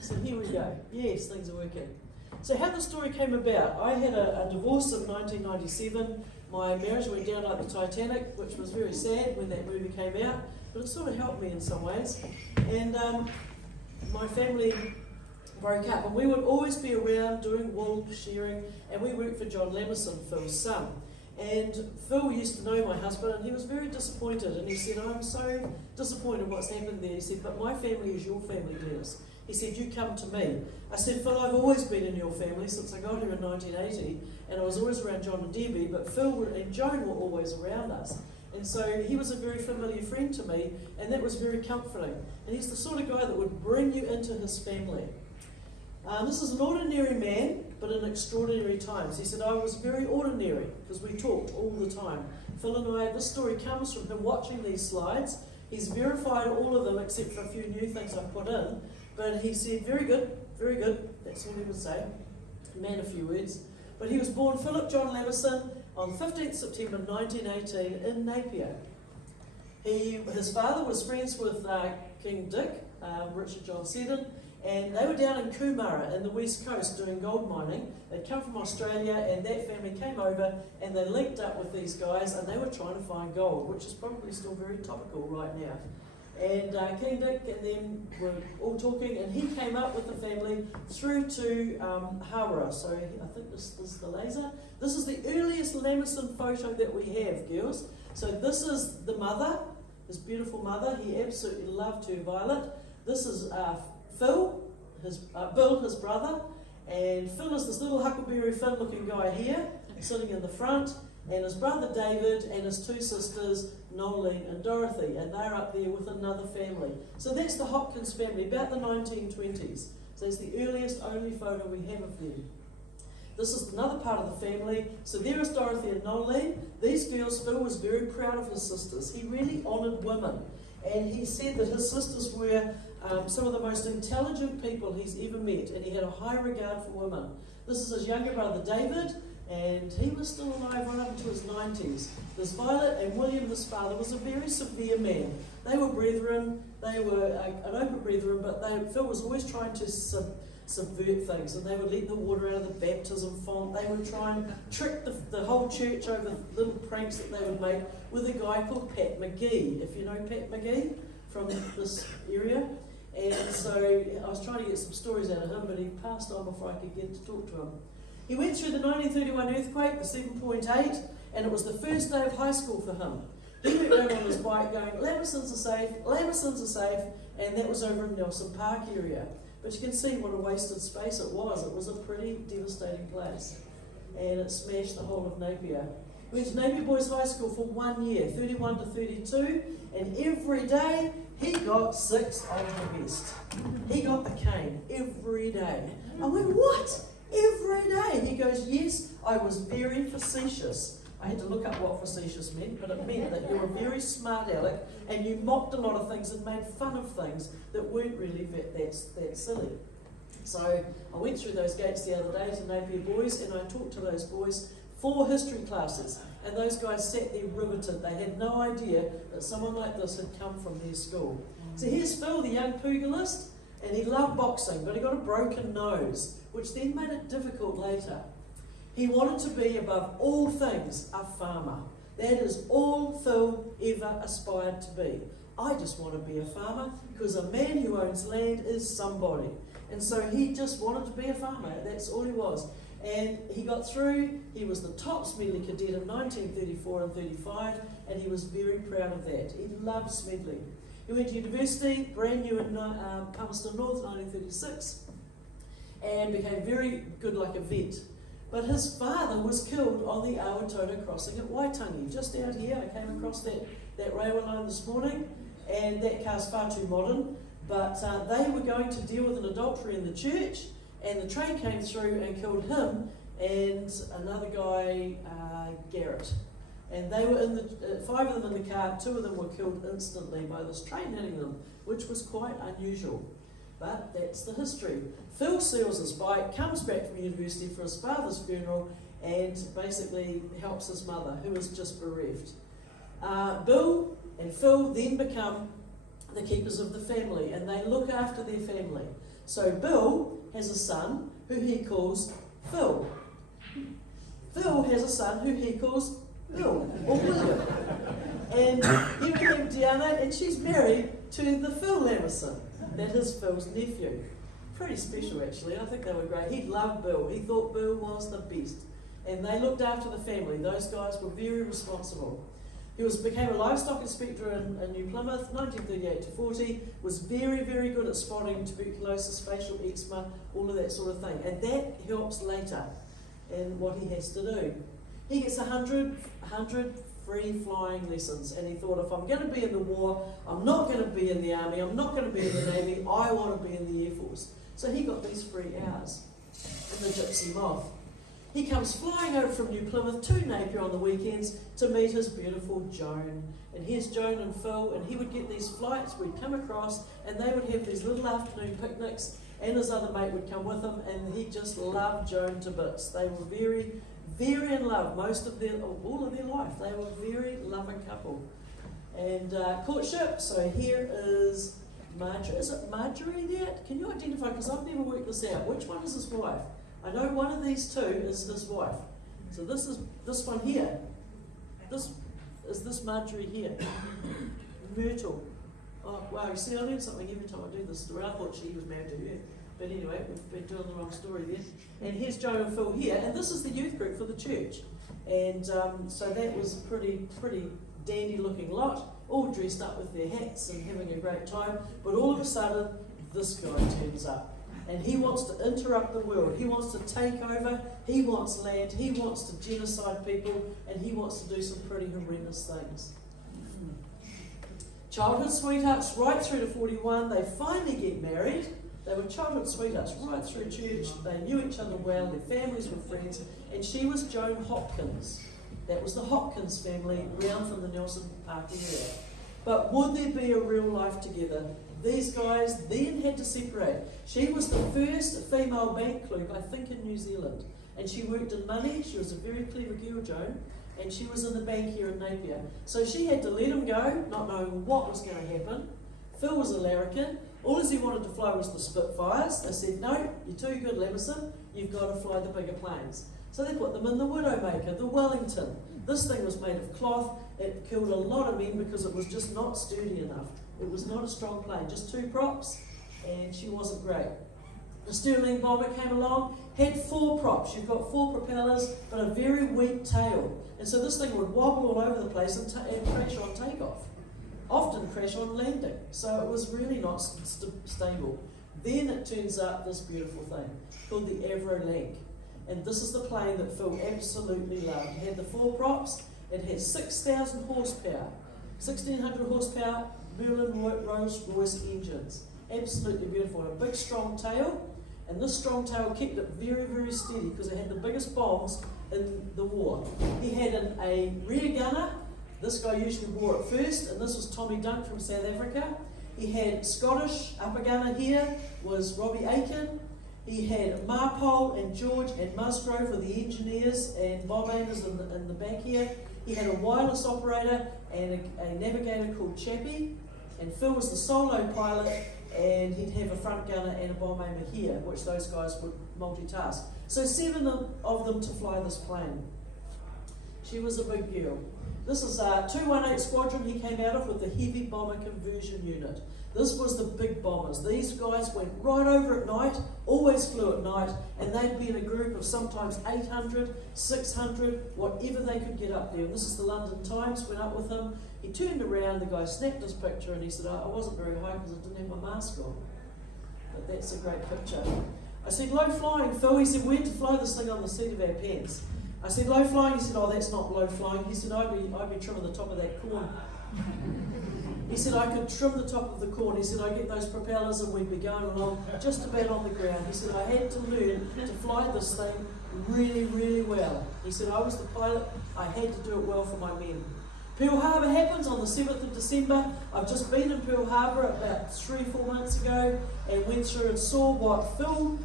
So here we go. Yes, things are working. So how the story came about, I had a divorce in 1997. My marriage went down like the Titanic, which was very sad when that movie came out, but it sort of helped me in some ways. And my family broke up, and we would always be around doing wool shearing, and we worked for John Lamason, Phil's son. And Phil used to know my husband, and he was very disappointed, and he said, I'm so disappointed what's happened there. He said, but my family is your family, Glenys. He said, you come to me. I said, Phil, I've always been in your family since I got here in 1980, and I was always around John and Debbie, but Phil and Joan were always around us. And so he was a very familiar friend to me, and that was very comforting. And he's the sort of guy that would bring you into his family. This is an ordinary man, but in extraordinary times. He said, I was very ordinary, because we talked all the time. Phil and I, this story comes from him watching these slides. He's verified all of them, except for a few new things I put in. But he said, very good, that's all he would say. Man, a few words. But he was born Phillip John Lamason on 15th September 1918 in Napier. His father was friends with King Dick, Richard John Seddon, and they were down in Kumara in the west coast doing gold mining. They'd come from Australia, and that family came over and they linked up with these guys, and they were trying to find gold, which is probably still very topical right now. And King Dick and them were all talking, and he came up with the family through to Hawera. So I think this is the laser. This is the earliest Lamason photo that we have, girls. So this is the mother, his beautiful mother. He absolutely loved her, Violet. This is Bill, his brother. And Phil is this little Huckleberry Finn looking guy here, sitting in the front. And his brother David and his two sisters, Nolene and Dorothy, and they're up there with another family. So that's the Hopkins family, about the 1920s. So it's the earliest, only photo we have of them. This is another part of the family. So there is Dorothy and Nolene. These girls, Phil was very proud of his sisters. He really honoured women. And he said that his sisters were some of the most intelligent people he's ever met, and he had a high regard for women. This is his younger brother David, and he was still alive right up into his 90s. There's Violet, and William, his father, was a very severe man. They were brethren, they were an open brethren, but Phil was always trying to subvert things, and they would let the water out of the baptism font. They would try and trick the whole church over little pranks that they would make with a guy called Pat McGee, if you know Pat McGee from this area. And so I was trying to get some stories out of him, but he passed on before I could get to talk to him. He went through the 1931 earthquake, the 7.8, and it was the first day of high school for him. He went around on his bike going, Lamasons are safe, and that was over in Nelson Park area. But you can see what a wasted space it was. It was a pretty devastating place. And it smashed the whole of Napier. He went to Napier Boys High School for 1 year, 31 to 32, and every day he got 6 of the best. He got the cane every day. I went, what? Every day? He goes, yes, I was very facetious. I had to look up what facetious meant, but it meant that you were very smart aleck and you mocked a lot of things and made fun of things that weren't really that silly. So I went through those gates the other day to Napier Boys, and I talked to those boys 4 history classes, and those guys sat there riveted. They had no idea that someone like this had come from their school. So here's Phil, the young pugilist, and he loved boxing, but he got a broken nose, which then made it difficult later. He wanted to be, above all things, a farmer. That is all Phil ever aspired to be. I just want to be a farmer, because a man who owns land is somebody. And so he just wanted to be a farmer. That's all he was. And he got through. He was the top Smedley cadet in 1934 and 35, and he was very proud of that. He loved Smedley. He went to university, brand new in Palmerston North, 1936, and became very good like a vet. But his father was killed on the Awatoto crossing at Waitangi, just out here. I came across that railway line this morning, and that car's far too modern, but they were going to deal with an adultery in the church, and the train came through and killed him and another guy, Garrett. And they were in 5 of them in the car, 2 of them were killed instantly by this train hitting them, which was quite unusual. But that's the history. Phil sells his bike, comes back from university for his father's funeral, and basically helps his mother, who is just bereft. Bill and Phil then become the keepers of the family, and they look after their family. So Bill has a son who he calls Phil. Phil has a son who he calls Bill, or William. And he became Diana, and she's married to the Phil Lamason. That is Phil's nephew. Pretty special, actually. I think they were great. He loved Bill. He thought Bill was the best. And they looked after the family. Those guys were very responsible. He became a livestock inspector in New Plymouth, 1938 to 40, was very, very good at spotting tuberculosis, facial eczema, all of that sort of thing. And that helps later in what he has to do. He gets 100 free flying lessons, and he thought, if I'm going to be in the war, I'm not going to be in the army, I'm not going to be in the navy, I want to be in the Air Force. So he got these free hours in the Gypsy Moth. He comes flying over from New Plymouth to Napier on the weekends to meet his beautiful Joan. And here's Joan and Phil, and he would get these flights, we'd come across, and they would have these little afternoon picnics, and his other mate would come with him, and he just loved Joan to bits. They were very, very in love, all of their life. They were a very loving couple. And courtship, so here is Marjorie. Is it Marjorie there? Can you identify, because I've never worked this out, which one is his wife? I know one of these two is his wife. So this is this one here. This Marjorie here. Myrtle. Oh wow, you see, I learn something every time I do this story. I thought she was married to her. But anyway, we've been doing the wrong story there. And here's Joan and Phil here, and this is the youth group for the church. And so that was a pretty dandy looking lot, all dressed up with their hats and having a great time. But all of a sudden, this guy turns up. And he wants to interrupt the world. He wants to take over. He wants land. He wants to genocide people. And he wants to do some pretty horrendous things. Childhood sweethearts right through to 41. They finally get married. They were childhood sweethearts right through church. They knew each other well. Their families were friends. And she was Joan Hopkins. That was the Hopkins family round from the Nelson Park area. But would there be a real life together? These guys then had to separate. She was the first female bank clerk, I think, in New Zealand. And she worked in money. She was a very clever girl, Joan. And she was in the bank here in Napier. So she had to let him go, not knowing what was going to happen. Phil was a larrikin. All he wanted to fly was the Spitfires. They said, no, you're too good, Lamason. You've got to fly the bigger planes. So they put them in the Widowmaker, the Wellington. This thing was made of cloth. It killed a lot of men because it was just not sturdy enough. It was not a strong plane, just two props, and she wasn't great. The Sterling bomber came along, had four props. You've got four propellers, but a very weak tail. And so this thing would wobble all over the place and crash on takeoff. Often crash on landing. So it was really not stable. Then it turns up this beautiful thing called the Avro Lank. And this is the plane that Phil absolutely loved. It had the four props. It had 6,000 horsepower, 1,600 horsepower, Merlin Rolls-Royce engines. Absolutely beautiful. And a big strong tail. And this strong tail kept it very, very steady because it had the biggest bombs in the war. He had a rear gunner. This guy usually wore it first, and this was Tommy Dunk from South Africa. He had Scottish upper gunner here, was Robbie Aiken. He had Marpole and George and Musgrove were the engineers and bomb aimers in the back here. He had a wireless operator and a navigator called Chappie. And Phil was the solo pilot, and he'd have a front gunner and a bomb aimer here, which those guys would multitask. So 7 of them to fly this plane. She was a big girl. This is 218 Squadron he came out of with the heavy bomber conversion unit. This was the big bombers. These guys went right over at night, always flew at night, and they'd be in a group of sometimes 800, 600, whatever they could get up there. And this is the London Times, went up with him. He turned around, the guy snapped his picture, and he said, I wasn't very high because I didn't have my mask on. But that's a great picture. I said, low flying, Phil. He said, we had to fly this thing on the seat of our pants. I said, low flying? He said, oh, that's not low flying. He said, I'd be trimming the top of that corn. He said, I could trim the top of the corn. He said, I get those propellers and we'd be going along just about on the ground. He said, I had to learn to fly this thing really, really well. He said, I was the pilot. I had to do it well for my men. Pearl Harbor happens on the 7th of December. I've just been in Pearl Harbor about 3-4 months ago and went through and saw what Phil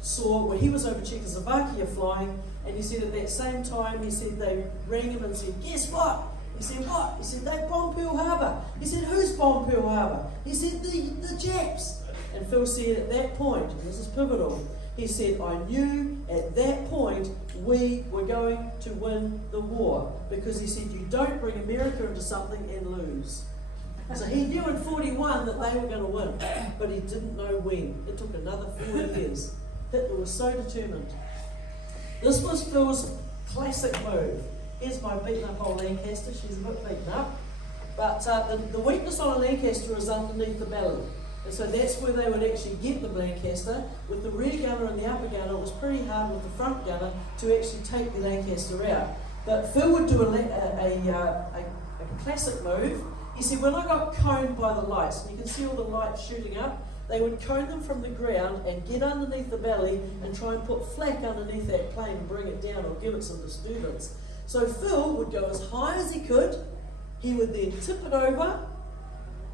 saw where he was over Czechoslovakia flying, and he said at that same time, he said they rang him and said, guess what? He said, what? He said, they bombed Pearl Harbor. He said, who's bombed Pearl Harbor? He said, the Japs. And Phil said at that point, and this is pivotal, he said, I knew at that point we were going to win the war. Because he said, you don't bring America into something and lose. So he knew in 41 that they were going to win, but he didn't know when. It took another 4 years. Hitler was so determined. This was Phil's classic move. Here's my beaten up old Lancaster. She's a bit beaten up. But the weakness on a Lancaster is underneath the belly. And so that's where they would actually get the Lancaster. With the rear gunner and the upper gunner, it was pretty hard with the front gunner to actually take the Lancaster out. But Phil would do a classic move. He said, when I got coned by the lights, and you can see all the lights shooting up, they would cone them from the ground and get underneath the belly and try and put flak underneath that plane and bring it down or give it some disturbance. So Phil would go as high as he could. He would then tip it over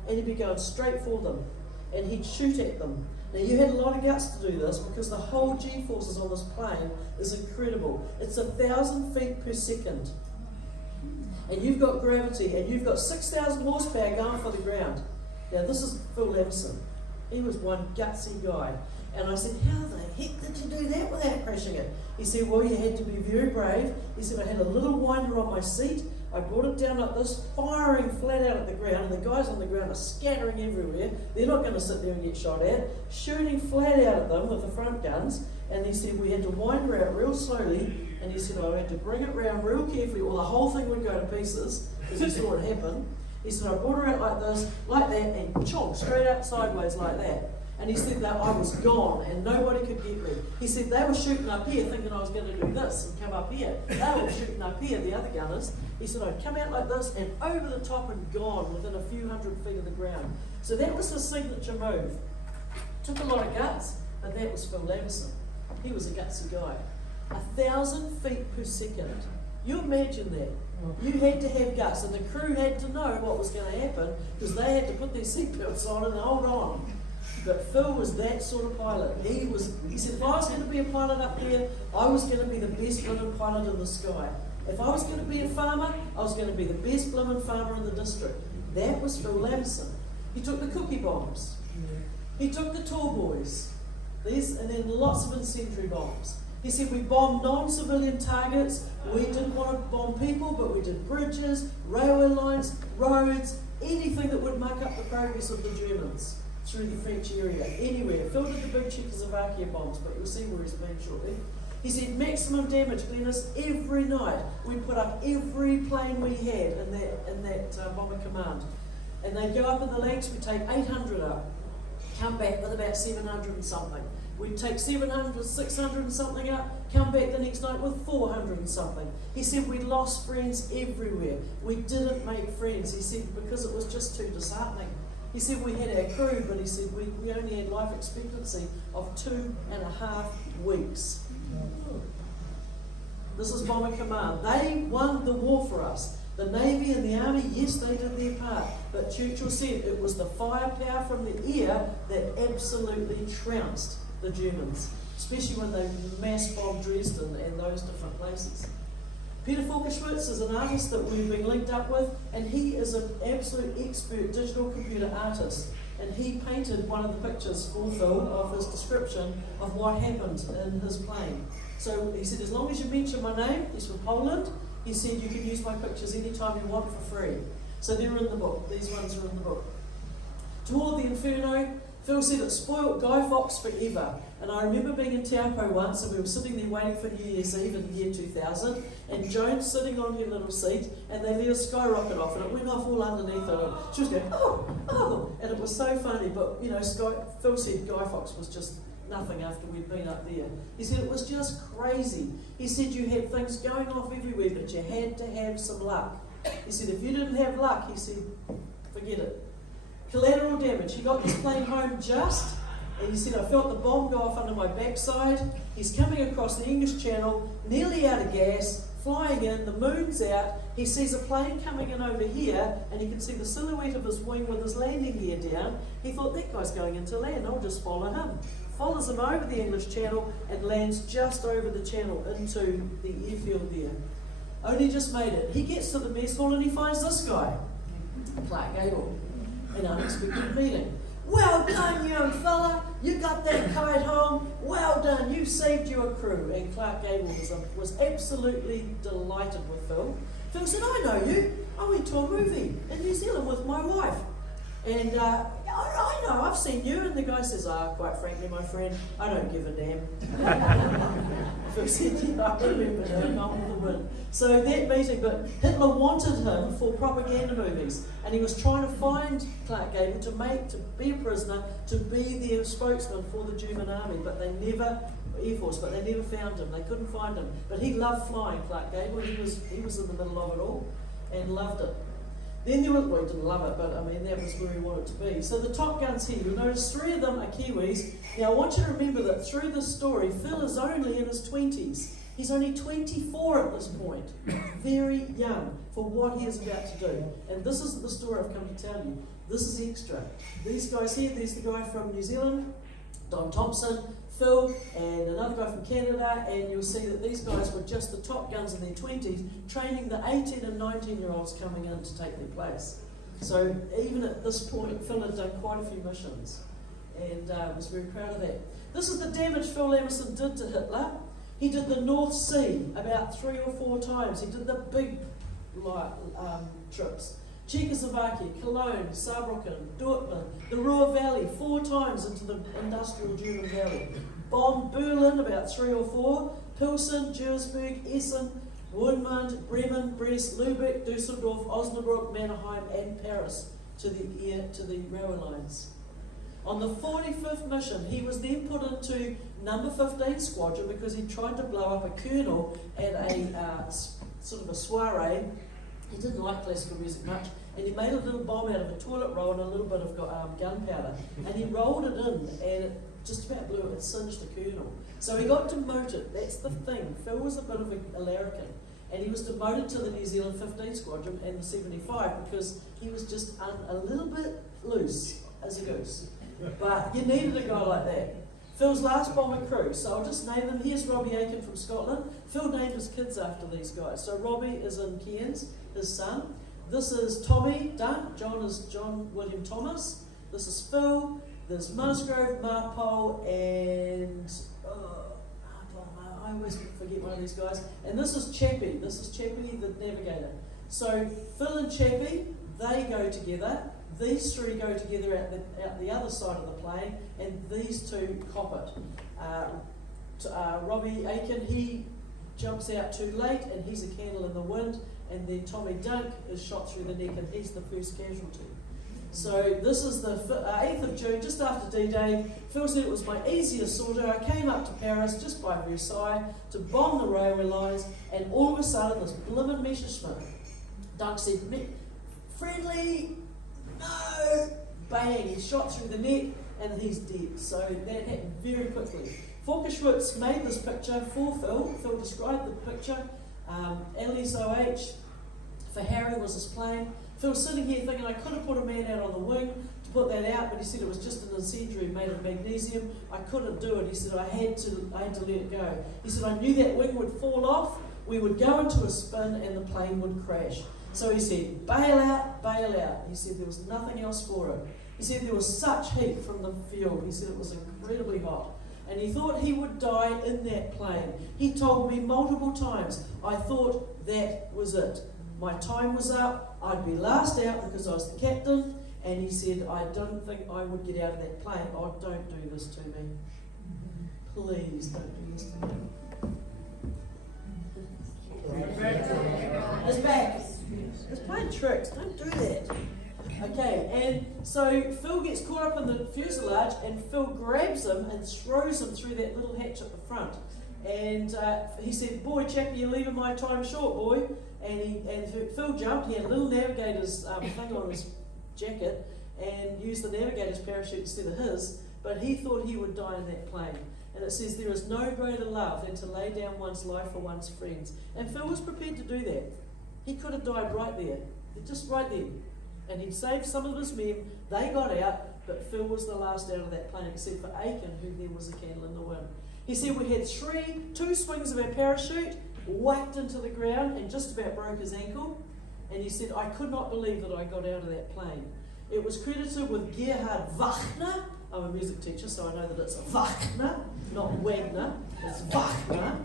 and he'd be going straight for them. And he'd shoot at them. Now you had a lot of guts to do this because the whole G-forces on this plane is incredible. It's 1,000 feet per second. And you've got gravity and you've got 6,000 horsepower going for the ground. Now this is Phil Lamason. He was one gutsy guy. And I said, how the heck did you do that without crashing it? He said, well, you had to be very brave. He said, I had a little winder on my seat. I brought it down like this, firing flat out at the ground, and the guys on the ground are scattering everywhere. They're not going to sit there and get shot at. Shooting flat out at them with the front guns. And he said, we had to wind her out real slowly. And he said, I had to bring it round real carefully, or the whole thing would go to pieces, because he saw it happen. He said, I brought her out like this, like that, and chomp, straight out sideways like that. And he said that I was gone and nobody could get me. He said they were shooting up here thinking I was going to do this and come up here. They were shooting up here, the other gunners. He said I'd come out like this and over the top and gone within a few hundred feet of the ground. So that was his signature move. Took a lot of guts, but that was Phil Lamason. He was a gutsy guy. 1,000 feet per second. You imagine that. You had to have guts, and the crew had to know what was going to happen because they had to put their seatbelts on and hold on. But Phil was that sort of pilot. He said, if I was going to be a pilot up there, I was going to be the best blooming pilot in the sky. If I was going to be a farmer, I was going to be the best blooming farmer in the district. That was Phil Lamason. He took the cookie bombs. He took the tall boys. And then lots of incendiary bombs. He said, we bombed non-civilian targets. We didn't want to bomb people, but we did bridges, railway lines, roads, anything that would muck up the progress of the Germans through the French area, anywhere. Phil did the big Czechoslovakia bombs, but you'll see where he's been shortly. He said maximum damage, Glenys, every night. We put up every plane we had in that bomber command. And they'd go up in the lakes, we'd take 800 up, come back with about 700 and something. We'd take 700, 600 and something up, come back the next night with 400 and something. He said we lost friends everywhere. We didn't make friends, he said, because it was just too disheartening. He said we had our crew, but he said we only had life expectancy of 2.5 weeks. This is Bomber Command. They won the war for us. The Navy and the Army, yes, they did their part. But Churchill said it was the firepower from the air that absolutely trounced the Germans, especially when they mass bombed Dresden and those different places. Peter Falkerschwitz is an artist that we've been linked up with, and he is an absolute expert digital computer artist. And he painted one of the pictures for Phil of his description of what happened in his plane. So he said, as long as you mention my name, he's from Poland, he said you can use my pictures anytime you want for free. So they're in the book. These ones are in the book. To all of the Inferno, Phil said it spoilt Guy Fawkes forever. And I remember being in Taupo once, and we were sitting there waiting for New Year's Eve in the year 2000, and Joan's sitting on her little seat, and they let a skyrocket off, and it went off all underneath her. And she was going, oh, and it was so funny. But, you know, Phil said Guy Fawkes was just nothing after we'd been up there. He said it was just crazy. He said you had things going off everywhere, but you had to have some luck. He said if you didn't have luck, he said, forget it. Collateral damage. He got this plane home just, and he said, I felt the bomb go off under my backside. He's coming across the English Channel, nearly out of gas, flying in, the moon's out. He sees a plane coming in over here, and he can see the silhouette of his wing with his landing gear down. He thought, that guy's going into land, I'll just follow him. Follows him over the English Channel and lands just over the channel into the airfield there. Only just made it. He gets to the mess hall and he finds this guy, Clark Gable. An unexpected meeting. "Well done, young fella, you got that kite home, well done, you saved your crew." And Clark Gable was absolutely delighted with Phil. Phil said, "I know you, I went to a movie in New Zealand with my wife. And I know, I've seen you." And the guy says, "Quite frankly, my friend, I don't give a damn." Phil said, "Yeah, I remember him, I'm with the wind." So that meeting, but Hitler wanted him for propaganda movies, and he was trying to find Clark Gable to be a prisoner, to be their spokesman for the German army, but they never, Air Force, but they never found him. They couldn't find him. But he loved flying, Clark Gable. He was in the middle of it all and loved it. Then there was, well, he didn't love it, but I mean, that was where he wanted to be. So the Top Guns here, you'll notice 3 of them are Kiwis. Now I want you to remember that through this story, Phil is only in his 20s. He's only 24 at this point. Very young for what he is about to do. And this isn't the story I've come to tell you. This is extra. These guys here, there's the guy from New Zealand, Don Thompson, Phil, and another guy from Canada, and you'll see that these guys were just the top guns in their 20s, training the 18 and 19-year-olds coming in to take their place. So even at this point, Phil had done quite a few missions, and was very proud of that. This is the damage Phil Lamason did to Hitler. He did the North Sea about 3 or 4 times. He did the big trips. Czechoslovakia, Cologne, Saarbrücken, Dortmund, the Ruhr Valley, 4 times into the industrial German valley. Bombed Berlin about 3 or 4, Pilsen, Duisburg, Essen, Woodmund, Bremen, Brest, Lübeck, Düsseldorf, Osnabrück, Mannheim, and Paris to the railway lines. On the 45th mission, he was then put into number 15 Squadron because he tried to blow up a colonel at a sort of a soiree. He didn't like classical music much, and he made a little bomb out of a toilet roll and a little bit of gunpowder, and he rolled it in, and it just about blew it. It singed the colonel. So he got demoted. That's the thing. Phil was a bit of a larrikin, and he was demoted to the New Zealand 15 Squadron and the 75 because he was just a little bit loose as a goose. But you needed a guy like that. Phil's last bomber crew, so I'll just name them. Here's Robbie Aiken from Scotland. Phil named his kids after these guys. So Robbie is in Cairns, his son. This is Tommy Dunk. John is John William Thomas. This is Phil. There's Musgrove, Marpole, and I always forget one of these guys. And this is Chappie. This is Chappie, the navigator. So Phil and Chappie, they go together. These 3 go together out the other side of the plane, and these 2 cop it. Robbie Aiken, he jumps out too late, and he's a candle in the wind, and then Tommy Dunk is shot through the neck, and he's the first casualty. So this is the 8th of June, just after D-Day. Phil said it was my easiest sorter. I came up to Paris, just by Versailles, to bomb the railway lines, and all of a sudden, this blimmin' Messerschmitt. Dunk said, "Friendly, no!" Bang, he's shot through the neck, and he's dead. So that happened very quickly. Forkerschwitz made this picture for Phil. Phil described the picture. Alice OH for Harry was his plane. Phil's sitting here thinking, I could have put a man out on the wing to put that out, but he said it was just an incendiary made of magnesium. I couldn't do it. He said I had to let it go. He said I knew that wing would fall off, we would go into a spin, and the plane would crash. So he said, bail out, bail out. He said there was nothing else for it. He said there was such heat from the field. He said it was incredibly hot. And he thought he would die in that plane. He told me multiple times, I thought that was it. My time was up. I'd be last out because I was the captain. And he said, I don't think I would get out of that plane. Oh, don't do this to me. Please don't do this to me. It's back. It's playing tricks. Don't do that. Okay, and so Phil gets caught up in the fuselage, and Phil grabs him and throws him through that little hatch at the front. And he said, boy, Chappie, you're leaving my time short, boy. And Phil jumped. He had a little navigator's thing on his jacket and used the navigator's parachute instead of his, but he thought he would die in that plane. And it says, there is no greater love than to lay down one's life for one's friends. And Phil was prepared to do that. He could have died right there, just right there. And he'd saved some of his men. They got out, but Phil was the last out of that plane, except for Aiken, who then was a candle in the wind. He said we had two swings of our parachute, whacked into the ground, and just about broke his ankle. And he said, I could not believe that I got out of that plane. It was credited with Gerhard Wagner. I'm a music teacher, so I know that it's Wagner, not Wagner. It's Wagner.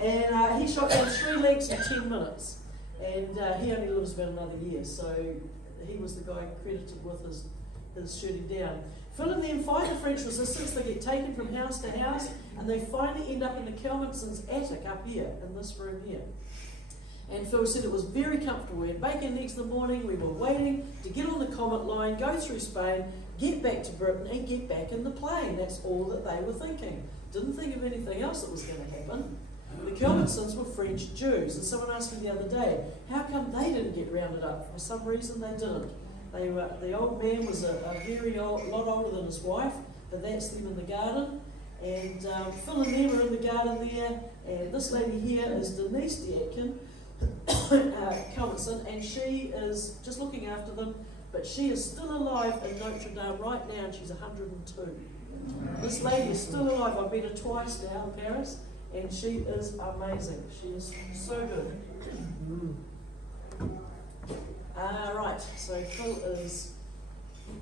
And he shot down 3 Leaks in 10 minutes. And he only lives about another year, so he was the guy credited with his shooting down. Phil and them fight the French resistance. They get taken from house to house, and they finally end up in the Kelmanson's attic up here, in this room here. And Phil said it was very comfortable. We had bacon next the morning. We were waiting to get on the Comet line, go through Spain, get back to Britain, and get back in the plane. That's all that they were thinking. Didn't think of anything else that was going to happen. The Kelmansons were French Jews, and someone asked me the other day, how come they didn't get rounded up? For some reason they didn't. The old man was a lot older than his wife, but that's them in the garden. And Phil and them were in the garden there, and this lady here is Denise D'Atkin, Kelmanson, and she is just looking after them, but she is still alive in Notre Dame right now, and she's 102. This lady is still alive. I've met her twice now in Paris, and she is amazing. She is so good. Right, so Phil is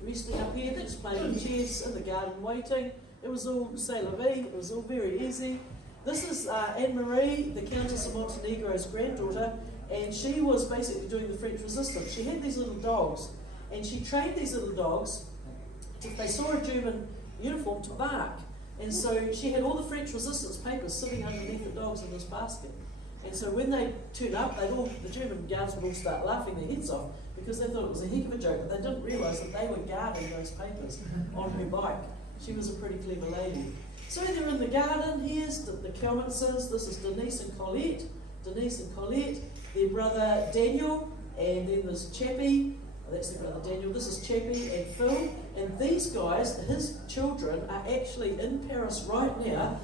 resting up here, just playing chess in the garden waiting. It was all c'est la vie, it was all very easy. This is Anne-Marie, the Countess of Montenegro's granddaughter, and she was basically doing the French resistance. She had these little dogs, and she trained these little dogs, if they saw a German uniform, to bark. And so she had all the French resistance papers sitting underneath the dogs in this basket. And so when they turned up, the German guards would all start laughing their heads off because they thought it was a heck of a joke, but they didn't realise that they were guarding those papers on her bike. She was a pretty clever lady. So they're in the garden. Here's the Kelmansons. This is Denise and Colette. Denise and Colette. Their brother Daniel, and then there's Chappie. Oh, that's their brother Daniel. This is Chappie and Phil. And these guys, his children, are actually in Paris right now,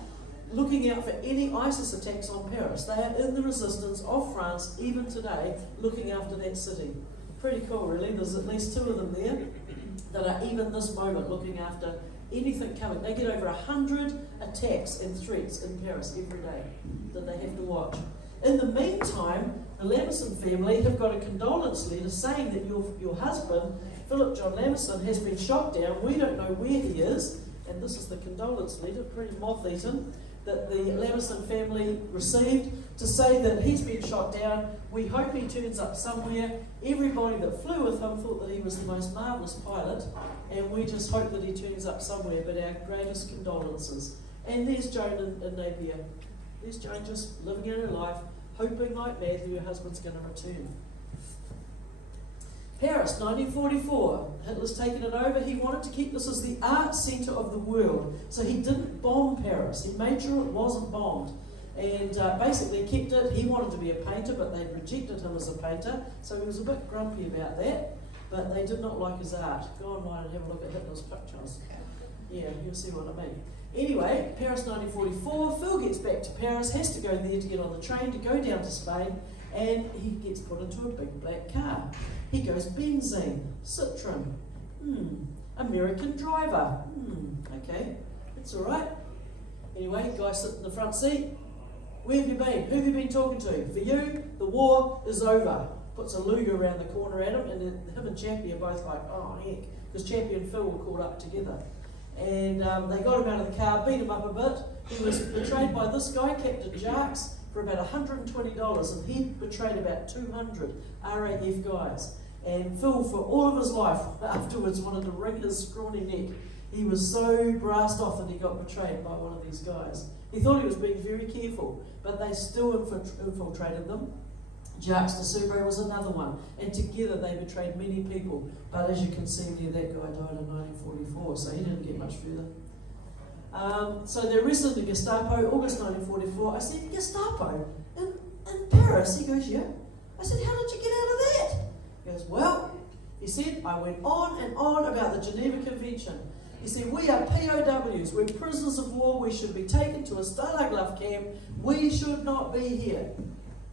looking out for any ISIS attacks on Paris. They are in the resistance of France, even today, looking after that city. Pretty cool, really. There's at least 2 of them there that are even this moment looking after anything coming. They get over 100 attacks and threats in Paris every day that they have to watch. In the meantime, the Lamason family have got a condolence letter saying that your husband, Phillip John Lamason, has been shot down. We don't know where he is. And this is the condolence letter, pretty moth-eaten, that the Lamason family received to say that he's been shot down. We hope he turns up somewhere. Everybody that flew with him thought that he was the most marvellous pilot, and we just hope that he turns up somewhere, but our greatest condolences. And there's Joan in Napier. There's Joan just living out her life, hoping like mad that her husband's going to return. Paris, 1944. Hitler's taken it over. He wanted to keep this as the art centre of the world. So he didn't bomb Paris. He made sure it wasn't bombed. And basically kept it. He wanted to be a painter, but they'd rejected him as a painter. So he was a bit grumpy about that. But they did not like his art. Go online and have a look at Hitler's pictures. Yeah, you'll see what I mean. Anyway, Paris, 1944. Phil gets back to Paris, has to go there to get on the train to go down to Spain. And he gets put into a big black car. He goes benzene, Citroen, American driver, okay, it's all right. Anyway, guy sitting in the front seat. Where have you been? Who have you been talking to? For you, the war is over. Puts a Luger around the corner at him, and him and Chappie are both like, oh heck, because Chappie and Phil were caught up together. And they got him out of the car, beat him up a bit. He was betrayed by this guy, Captain Jacques, for about $120, and he betrayed about 200 R.A.F. guys. And Phil, for all of his life, afterwards wanted to wring his scrawny neck. He was so brassed off that he got betrayed by one of these guys. He thought he was being very careful, but they still infiltrated them. Jacques de Soubre was another one, and together they betrayed many people. But as you can see there, that guy died in 1944, so he didn't get much further. So they arrested the Gestapo, August 1944. I said, Gestapo? In Paris? He goes, yeah. I said, how did you get out of that? He goes, well, he said, I went on and on about the Geneva Convention. He said, we are POWs, we're prisoners of war, we should be taken to a Stalag Luft camp, we should not be here.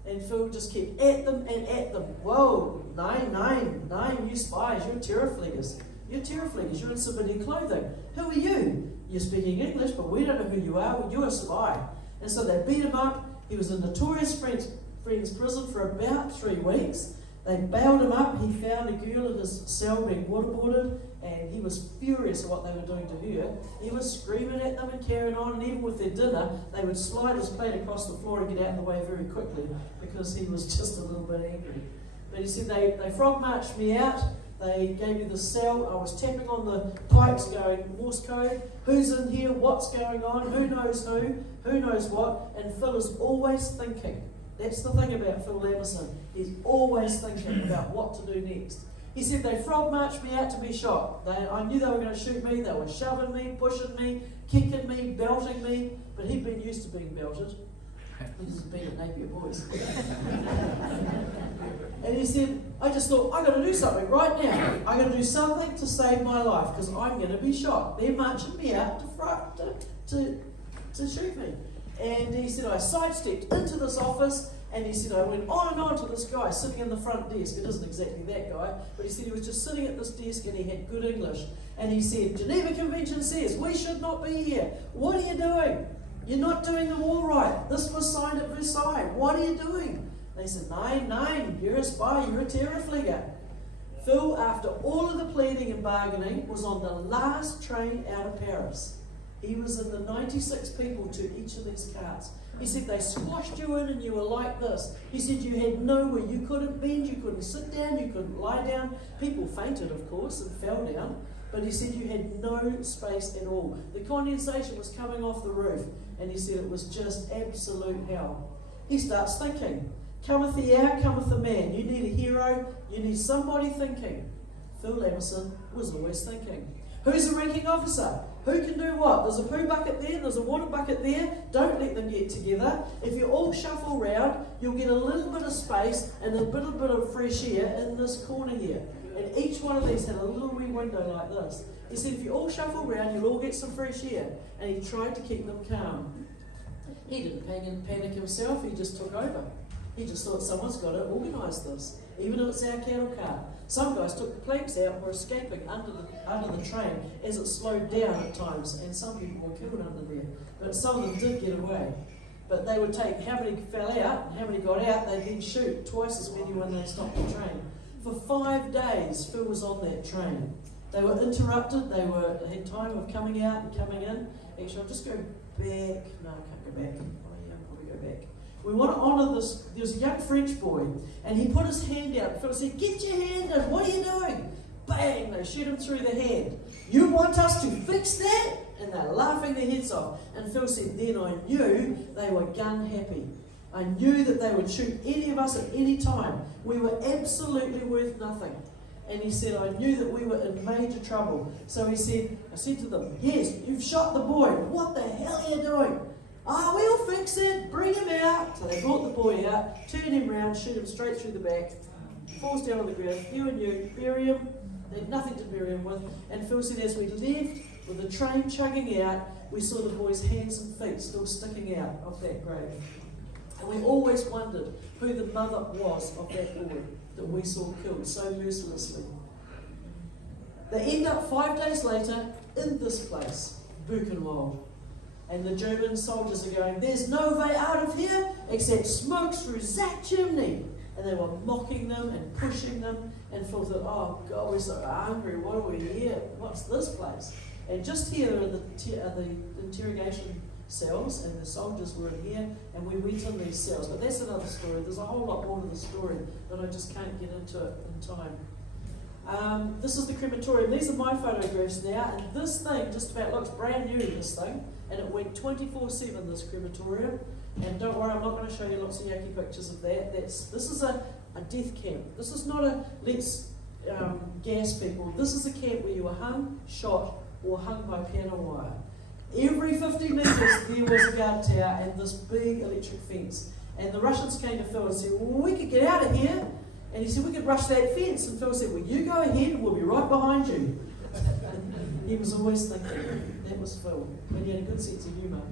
And Phil just kept at them and at them. Whoa, nine, you spies, you're terrorfleggers. You're terrorfleggers, you're in civilian clothing. Who are you? You're speaking English, but we don't know who you are. Well, you're a spy. And so they beat him up. He was in notorious French prison for about 3 weeks. They bailed him up. He found a girl in his cell being waterboarded, and he was furious at what they were doing to her. He was screaming at them and carrying on, and even with their dinner, they would slide his plate across the floor and get out of the way very quickly because he was just a little bit angry. But he said, they frog marched me out. They gave me the cell. I was tapping on the pipes going, Morse code, who's in here, what's going on, who knows what, and Phil is always thinking. That's the thing about Phil Lamason. He's always thinking about what to do next. He said, they frog marched me out to be shot. I knew they were going to shoot me. They were shoving me, pushing me, kicking me, belting me, but he'd been used to being belted. He's been at Napier boys. And he said, I just thought, I've got to do something right now. I've got to do something to save my life because I'm going to be shot. They're marching me out to shoot me. And he said, I sidestepped into this office, and he said, I went on and on to this guy sitting in the front desk. It isn't exactly that guy, but he said he was just sitting at this desk and he had good English. And he said, Geneva Convention says we should not be here. What are you doing? You're not doing the war right. This was signed at Versailles. What are you doing? They said, Nein, you're a spy, you're a terrorflieger. Phil, after all of the pleading and bargaining, was on the last train out of Paris. He was in the 96 people to each of these carts. He said they squashed you in and you were like this. He said you had nowhere. You couldn't bend, you couldn't sit down, you couldn't lie down. People fainted, of course, and fell down. But he said you had no space at all. The condensation was coming off the roof. And he said it was just absolute hell. He starts thinking, cometh the hour, cometh the man. You need a hero, you need somebody thinking. Phil Lamason was always thinking. Who's the ranking officer? Who can do what? There's a poo bucket there, there's a water bucket there. Don't let them get together. If you all shuffle round, you'll get a little bit of space and a little bit of fresh air in this corner here. And each one of these had a little wee window like this. He said, if you all shuffle round, you'll all get some fresh air. And he tried to keep them calm. He didn't panic himself, he just took over. He just thought someone's got to organise this, even if it's our cattle cart. Some guys took the planks out and were escaping under the train as it slowed down at times, and some people were killed under there. But some of them did get away. But they would take how many fell out and how many got out, they'd then shoot twice as many when they stopped the train. For 5 days, Phil was on that train. They were interrupted, they had time of coming out and coming in. Actually, I'll just go back. No, I can't go back. Oh yeah, I'll probably go back. We want to honour this. There's a young French boy, and he put his hand out. Phil said, get your hand in, what are you doing? Bang, they shoot him through the hand. You want us to fix that? And they're laughing their heads off. And Phil said, then I knew they were gun happy. I knew that they would shoot any of us at any time. We were absolutely worth nothing. And he said, I knew that we were in major trouble. So he said, I said to them, yes, you've shot the boy. What the hell are you doing? Oh, we'll fix it. Bring him out. So they brought the boy out, turned him round, shoot him straight through the back, falls down on the ground. You and you, bury him. They had nothing to bury him with. And Phil said, as we left, with the train chugging out, we saw the boy's hands and feet still sticking out of that grave. And we always wondered who the mother was of that boy that we saw killed so mercilessly. They end up 5 days later in this place, Buchenwald. And the German soldiers are going, there's no way out of here except smoke through that chimney. And they were mocking them and pushing them. And Phil thought, oh God, we're so hungry. What are we here? What's this place? And just here are the interrogation cells, and the soldiers were in here, and we went in these cells. But that's another story. There's a whole lot more to the story that I just can't get into it in time. This is the crematorium. These are my photographs now, and this thing just about looks brand new, this thing, and it went 24/7, this crematorium. And don't worry, I'm not going to show you lots of yucky pictures of that. This is a death camp. This is not a let's gas people. This is a camp where you were hung, shot, or hung by piano wire. Every 50 metres there was a guard tower and this big electric fence. And the Russians came to Phil and said, well, we could get out of here. And he said, we could rush that fence. And Phil said, well, you go ahead and we'll be right behind you. He was always thinking. That was Phil. And he had a good sense of humour.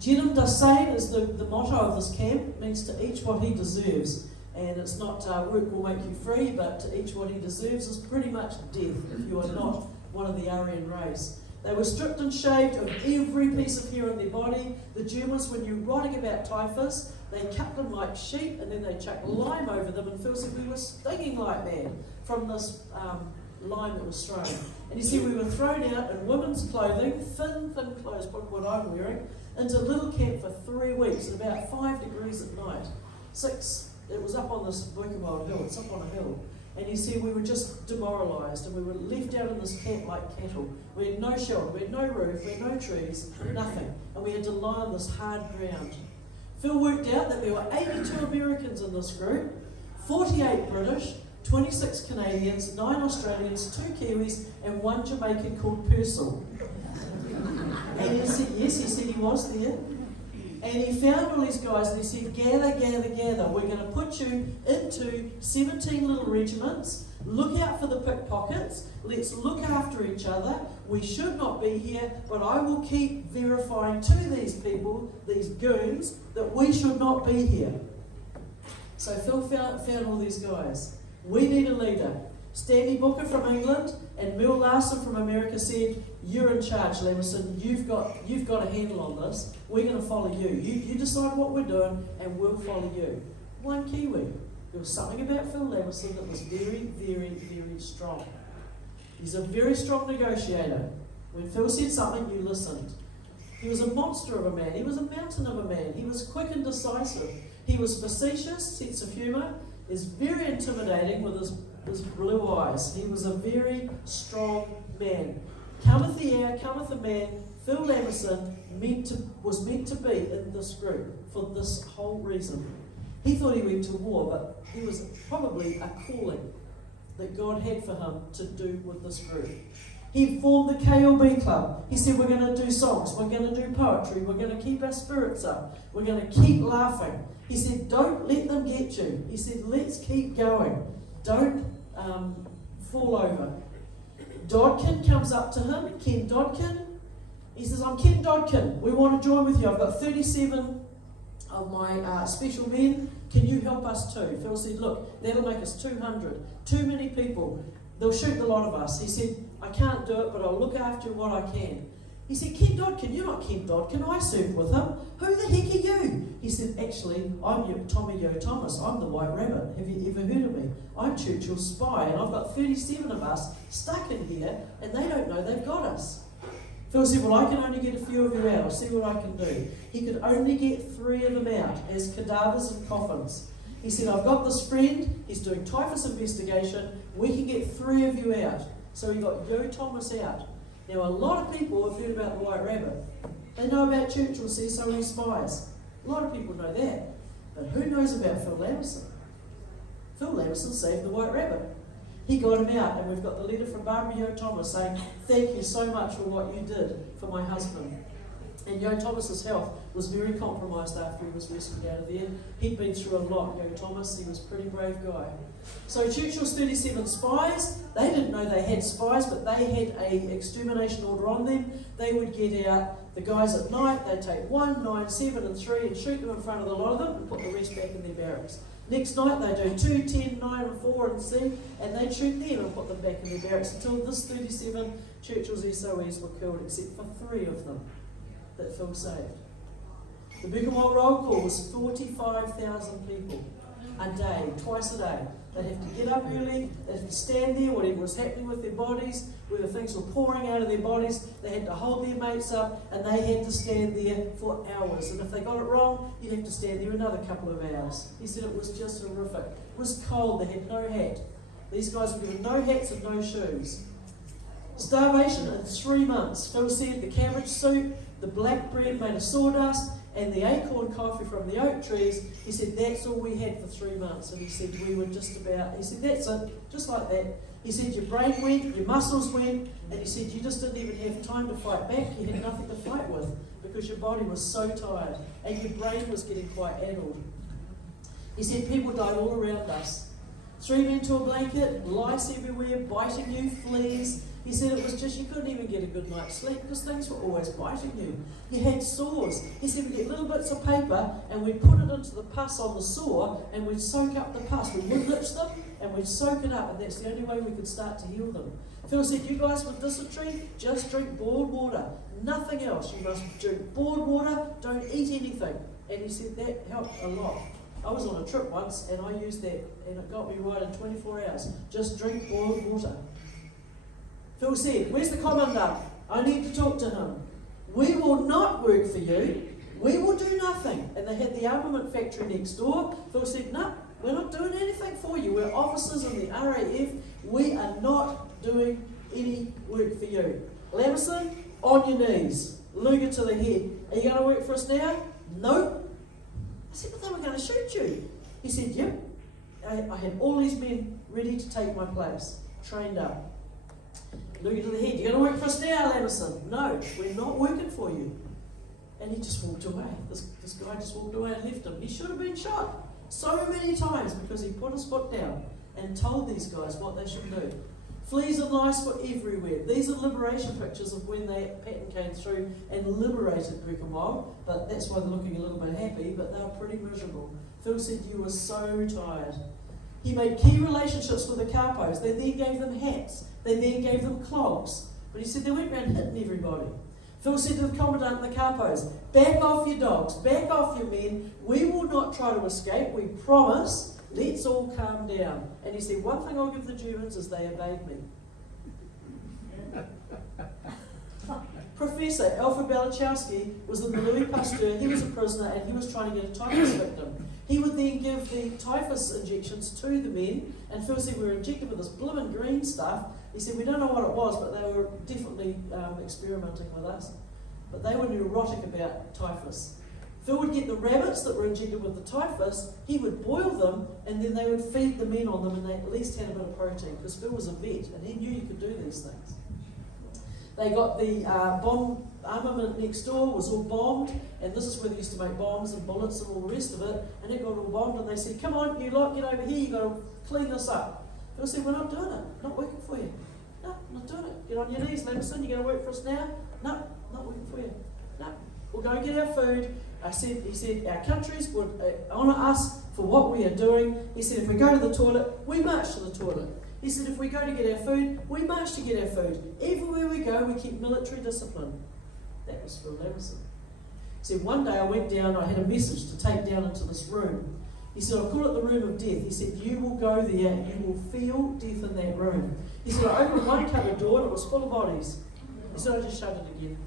Jedem das Sein is the motto of this camp. It means to each what he deserves. And it's not work will make you free, but to each what he deserves is pretty much death if you are not one of the Aryan race. They were stripped and shaved of every piece of hair on their body. The Germans, when you're writing about typhus, they cut them like sheep and then they chucked lime over them, and Phil said we were stinging like mad from this lime that was thrown. And you see, we were thrown out in women's clothing, thin clothes, probably what I'm wearing, into a little camp for 3 weeks at about 5 degrees at night. 6, it was up on this Buchenwald hill, it's up on a hill. And you see, we were just demoralised and we were left out in this camp like cattle. We had no shelter, we had no roof, we had no trees, nothing. And we had to lie on this hard ground. Phil worked out that there were 82 Americans in this group, 48 British, 26 Canadians, 9 Australians, 2 Kiwis, and 1 Jamaican called Purcell. And he said, yes, he said he was there. And he found all these guys and he said, gather, gather, gather. We're going to put you into 17 little regiments. Look out for the pickpockets. Let's look after each other. We should not be here, but I will keep verifying to these people, these goons, that we should not be here. So Phil found all these guys. We need a leader. Stanley Booker from England and Mel Larson from America said, you're in charge, Lamason. You've got a handle on this. We're going to follow you. You decide what we're doing and we'll follow you. 1 Kiwi. There was something about Phil Lamason that was very, very, very strong. He's a very strong negotiator. When Phil said something, you listened. He was a monster of a man. He was a mountain of a man. He was quick and decisive. He was facetious, sense of humour, is very intimidating with his blue eyes. He was a very strong man. Cometh the hour, cometh the man. Phil Lamason was meant to be in this group for this whole reason. He thought he went to war, but he was probably a calling that God had for him to do with this group. He formed the KLB club. He said, we're going to do songs, we're going to do poetry, we're going to keep our spirits up, we're going to keep laughing. He said, don't let them get you. He said, let's keep going. Don't fall over. Dodkin comes up to him, Ken Dodkin. He says, I'm Ken Dodkin. We want to join with you. I've got 37 of my special men. Can you help us too? Phil said, look, that'll make us 200. Too many people. They'll shoot the lot of us. He said, I can't do it, but I'll look after what I can. He said, Ken Dodkin, you're not Ken Dodkin. I served with him. Who the heck are you? He said, actually, I'm Tommy Yo Thomas. I'm the White Rabbit. Have you ever heard of me? I'm Churchill's spy, and I've got 37 of us stuck in here, and they don't know they've got us. Phil said, well, I can only get a few of you out. I'll see what I can do. He could only get 3 of them out as cadavers and coffins. He said, I've got this friend. He's doing typhus investigation. We can get 3 of you out. So he got Yo Thomas out. Now, a lot of people have heard about the White Rabbit. They know about Churchill's CSOE spies. A lot of people know that. But who knows about Phil Lamason? Phil Lamason saved the White Rabbit. He got him out, and we've got the letter from Barbara Yo Thomas saying, thank you so much for what you did for my husband. And Yo Thomas's health was very compromised after he was rescued out of there. He'd been through a lot, Yo Thomas. He was a pretty brave guy. So Churchill's 37 spies, they didn't know they had spies, but they had an extermination order on them. They would get out the guys at night, they'd take 1, 9, 7 and 3 and shoot them in front of the lot of them and put the rest back in their barracks. Next night they'd do 2, 10, 9 and 4 and C, and they'd shoot them and put them back in their barracks until this 37 Churchill's SOEs were killed, except for 3 of them that Phil saved. The Buchenwald roll call was 45,000 people a day, twice a day. They'd have to get up early, they'd have to stand there, whatever was happening with their bodies, whether things were pouring out of their bodies, they had to hold their mates up, and they had to stand there for hours. And if they got it wrong, you'd have to stand there another couple of hours. He said it was just horrific. It was cold, they had no hat. These guys were given no hats and no shoes. Starvation in 3 months. Phil said the cabbage soup, the black bread made of sawdust, and the acorn coffee from the oak trees, he said that's all we had for 3 months. And he said we were just about, he said that's it, just like that. He said your brain went, your muscles went, and he said you just didn't even have time to fight back. You had nothing to fight with because your body was so tired and your brain was getting quite addled. He said people died all around us. 3 men to a blanket, lice everywhere, biting you, fleas. He said it was just, you couldn't even get a good night's sleep because things were always biting you. You had sores. He said we'd get little bits of paper and we'd put it into the pus on the sore and we'd soak up the pus. We'd wood-litch them and we'd soak it up, and that's the only way we could start to heal them. Phil said, you guys with dysentery, just drink boiled water. Nothing else. You must drink boiled water, don't eat anything. And he said that helped a lot. I was on a trip once and I used that and it got me right in 24 hours. Just drink boiled water. Phil said, where's the commandant? I need to talk to him. We will not work for you. We will do nothing. And they had the armament factory next door. Phil said, no, we're not doing anything for you. We're officers in the R.A.F. We are not doing any work for you. Lamason, on your knees. Luger to the head. Are you going to work for us now? Nope. I said, but they were going to shoot you. He said, yep. I had all these men ready to take my place. Trained up. Luger to the head. You going to work for us now, Lamason? No, we're not working for you. And he just walked away. This guy just walked away and left him. He should have been shot so many times because he put his foot down and told these guys what they should do. Fleas and lice were everywhere. These are liberation pictures of when that pattern came through and liberated Buchenwald, but that's why they're looking a little bit happy, but they were pretty miserable. Phil said, you were so tired. He made key relationships with the capos. They then gave them hats. They then gave them clogs. But he said they went around hitting everybody. Phil said to the commandant and the capos, back off your dogs, back off your men. We will not try to escape, we promise. Let's all calm down. And he said, one thing I'll give the Germans is they obeyed me. Professor Alfred Balachowski was in the Louis Pasteur. He was a prisoner and he was trying to get a typhus victim. He would then give the typhus injections to the men, and Phil said we were injected with this blooming green stuff. He said we don't know what it was, but they were definitely experimenting with us. But they were neurotic about typhus. Phil would get the rabbits that were injected with the typhus, he would boil them, and then they would feed the men on them, and they at least had a bit of protein, because Phil was a vet, and he knew you could do these things. They got the bomb armament next door, was all bombed, and this is where they used to make bombs and bullets and all the rest of it, and it got all bombed, and they said, come on, you lot, get over here, you've got to clean this up. Phil said, we're not doing it, not working for you. No, not doing it. Get on your knees, Lamason, you're going to work for us now? No, not working for you. No, we'll go and get our food. He said, our countries would honour us for what we are doing. He said, if we go to the toilet, we march to the toilet. He said, if we go to get our food, we march to get our food. Everywhere we go, we keep military discipline. That was Phil Lamason. He said, one day I went down, I had a message to take down into this room. He said, I call it the room of death. He said, you will go there and you will feel death in that room. He said, I opened one cupboard door and it was full of bodies. He said, I just shut it again.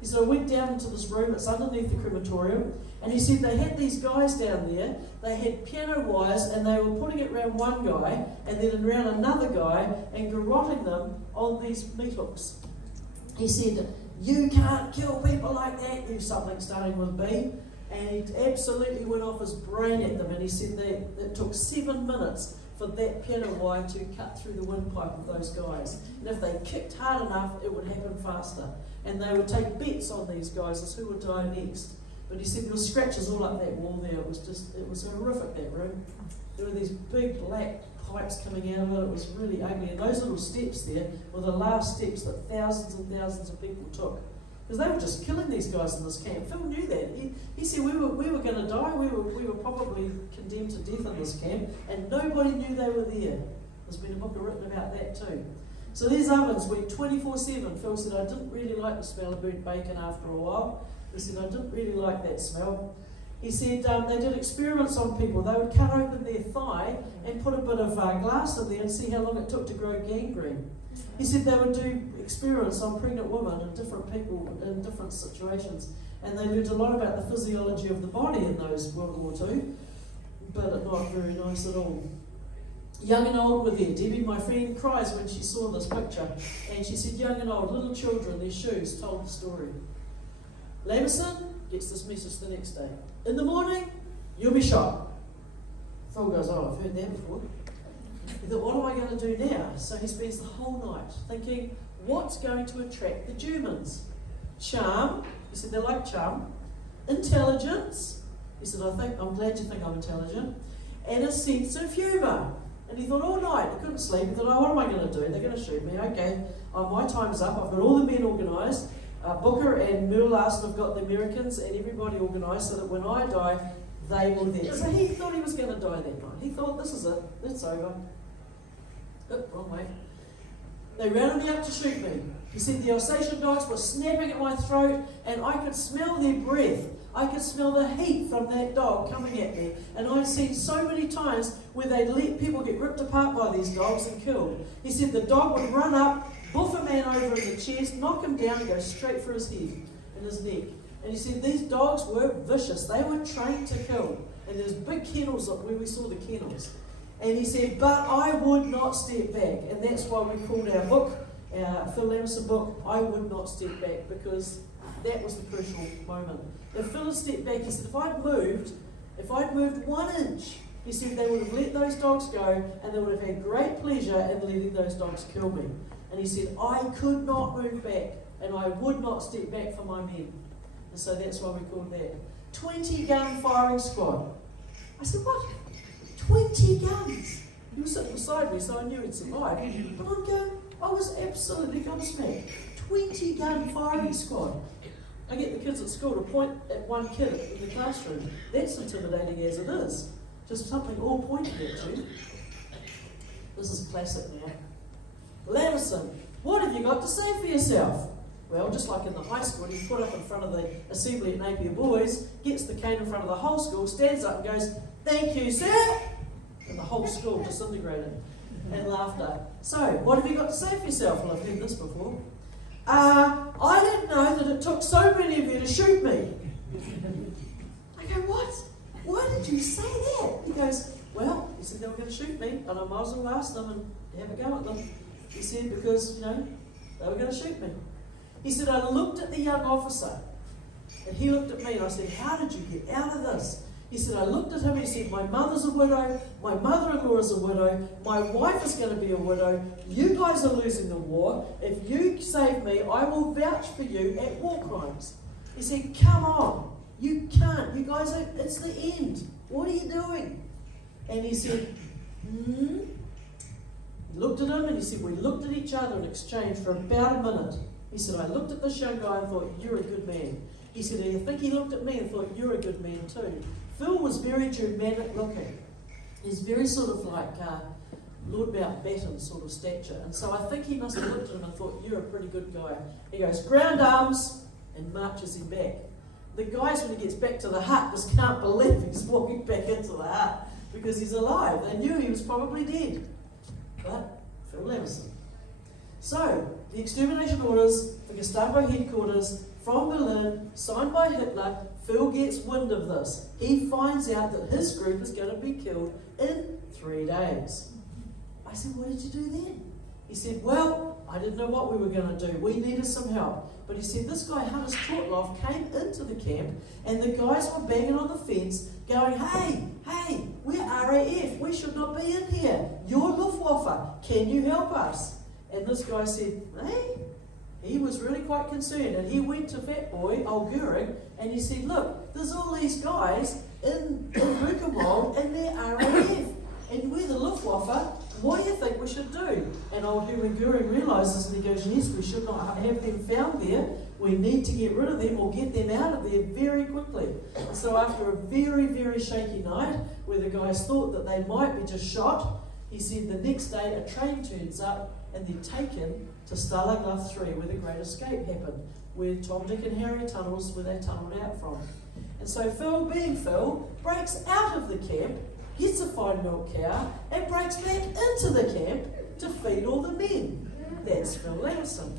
He said, I went down into this room, it's underneath the crematorium, and he said they had these guys down there, they had piano wires, and they were putting it around one guy, and then around another guy, and garroting them on these meat hooks. He said, you can't kill people like that, there's something starting with B, and he absolutely went off his brain at them, and he said that it took 7 minutes for that piano wire to cut through the windpipe of those guys. And if they kicked hard enough, it would happen faster. And they would take bets on these guys as who would die next. But he said there were scratches all up that wall there. It was horrific, that room. There were these big black pipes coming out of it. It was really ugly. And those little steps there were the last steps that thousands and thousands of people took. Because they were just killing these guys in this camp. Phil knew that. He said we were going to die. We were probably condemned to death in this camp, and nobody knew they were there. There's been a book written about that too. So these ovens went 24/7. Phil said, I didn't really like the smell of burnt bacon after a while. He said, I didn't really like that smell. He said they did experiments on people. They would cut open their thigh and put a bit of glass in there and see how long it took to grow gangrene. He said they would do experiments on pregnant women and different people in different situations. And they learned a lot about the physiology of the body in those World War II, but not very nice at all. Young and old were there. Debbie, my friend, cries when she saw this picture. And she said, young and old, little children, their shoes told the story. Lamason gets this message the next day. In the morning, you'll be shot. Phil goes, oh, I've heard that before. He thought, what am I going to do now? So he spends the whole night thinking, what's going to attract the Germans? Charm. He said, they like charm. Intelligence. He said, I'm glad you think I'm intelligent. And a sense of humour. And he thought all night, he couldn't sleep. He thought, oh, what am I going to do? They're going to shoot me. Okay, my time's up. I've got all the men organised. Booker and Merle Larson have got the Americans and everybody organised so that when I die, they will there. So he thought he was going to die that night. He thought, this is it. It's over. Oh, wrong way. they rounded me up to shoot me. He said the Alsatian dogs were snapping at my throat, and I could smell their breath. I could smell the heat from that dog coming at me. And I'd seen so many times where they'd let people get ripped apart by these dogs and killed. He said the dog would run up, buff a man over in the chest, knock him down, and go straight for his head and his neck. And he said these dogs were vicious. They were trained to kill. And there's big kennels where we saw the kennels. And he said, but I would not step back. And that's why we called our book, our Phil Lamason book, I Would Not Step Back, because that was the crucial moment. If Phil had stepped back, he said, if I'd moved 1 inch, he said they would have let those dogs go, and they would have had great pleasure in letting those dogs kill me. And he said, I could not move back, and I would not step back for my men. And so that's why we called that 20 gun firing squad. I said, what? 20 guns? He was sitting beside me, so I knew he'd survive. But I'm going, I was absolutely gobsmacked. 20 gun firing squad. I get the kids at school to point at one kid in the classroom. That's intimidating as it is. Just something all pointed at you. This is classic now. Lamason, what have you got to say for yourself? Well, just like in the high school, he put up in front of the assembly at Napier Boys, gets the cane in front of the whole school, stands up and goes, thank you, sir. And the whole school disintegrated and laughter. So, what have you got to say for yourself? Well, I've heard this before. I didn't know that it took so many of you to shoot me. I go, what? Why did you say that? He goes, well, he said they were going to shoot me, and I might as well ask them and have a go at them. He said, because, they were going to shoot me. He said, I looked at the young officer, and he looked at me, and I said, how did you get out of this? He said, I looked at him, he said, my mother's a widow, my mother-in-law is a widow, my wife is going to be a widow, you guys are losing the war, if you save me, I will vouch for you at war crimes. He said, come on, you can't, you guys, it's the end, what are you doing? And he said, He looked at him and he said, we looked at each other and exchanged for about a minute. He said, I looked at this young guy and thought, you're a good man. He said, I think he looked at me and thought, you're a good man too. Phil was very Germanic looking. He's very sort of like Lord Mountbatten sort of stature. And so I think he must have looked at him and thought, you're a pretty good guy. He goes, ground arms, and marches him back. The guys, when he gets back to the hut, just can't believe he's walking back into the hut because he's alive. They knew he was probably dead. But Phil Lamason. So, the extermination orders for Gestapo headquarters from Berlin, signed by Hitler. Phil gets wind of this. He finds out that his group is going to be killed in 3 days. I said, what did you do then? He said, well, I didn't know what we were going to do. We needed some help. But he said, this guy, Hannes Tortloff, came into the camp and the guys were banging on the fence going, hey, we're R.A.F. We should not be in here. You're Luftwaffe. Can you help us? And this guy said, hey. He was really quite concerned, and he went to Fat Boy, old Goering, and he said, look, there's all these guys in Buchenwald, and they're R.A.F. And we're the Luftwaffe. What do you think we should do? And old Herman Goering realises, and he goes, yes, we should not have them found there. We need to get rid of them or get them out of there very quickly. And so after a very, very shaky night, where the guys thought that they might be just shot, he said the next day a train turns up, and they're taken to Stalag Luft 3, where the Great Escape happened, where Tom, Dick and Harry tunnels, where they tunnelled out from. And so Phil, being Phil, breaks out of the camp, gets a fine milk cow, and breaks back into the camp to feed all the men. That's Phil Lamason.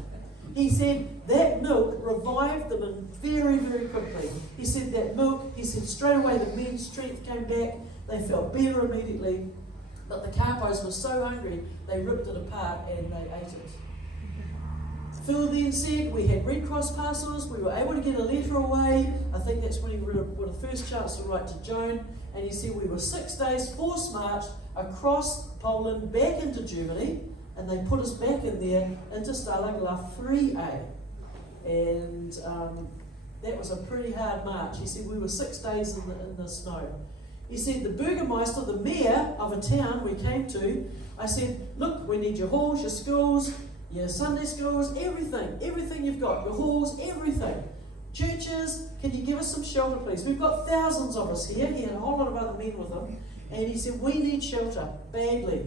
He said that milk revived the men very, very quickly. He said that milk, he said straight away the men's strength came back, they felt better immediately. But the capos were so hungry, they ripped it apart and they ate it. Phil then said we had Red Cross parcels, we were able to get a letter away. I think that's when he got the first chance to write to Joan. And he said we were 6 days forced march across Poland back into Germany, and they put us back in there into Stalag Luft 3A. And that was a pretty hard march. He said we were 6 days in the snow. He said, the Burgermeister, the mayor of a town we came to, I said, look, we need your halls, your schools, your Sunday schools, everything you've got, your halls, everything. Churches, can you give us some shelter, please? We've got thousands of us here. He had a whole lot of other men with him. And he said, we need shelter, badly.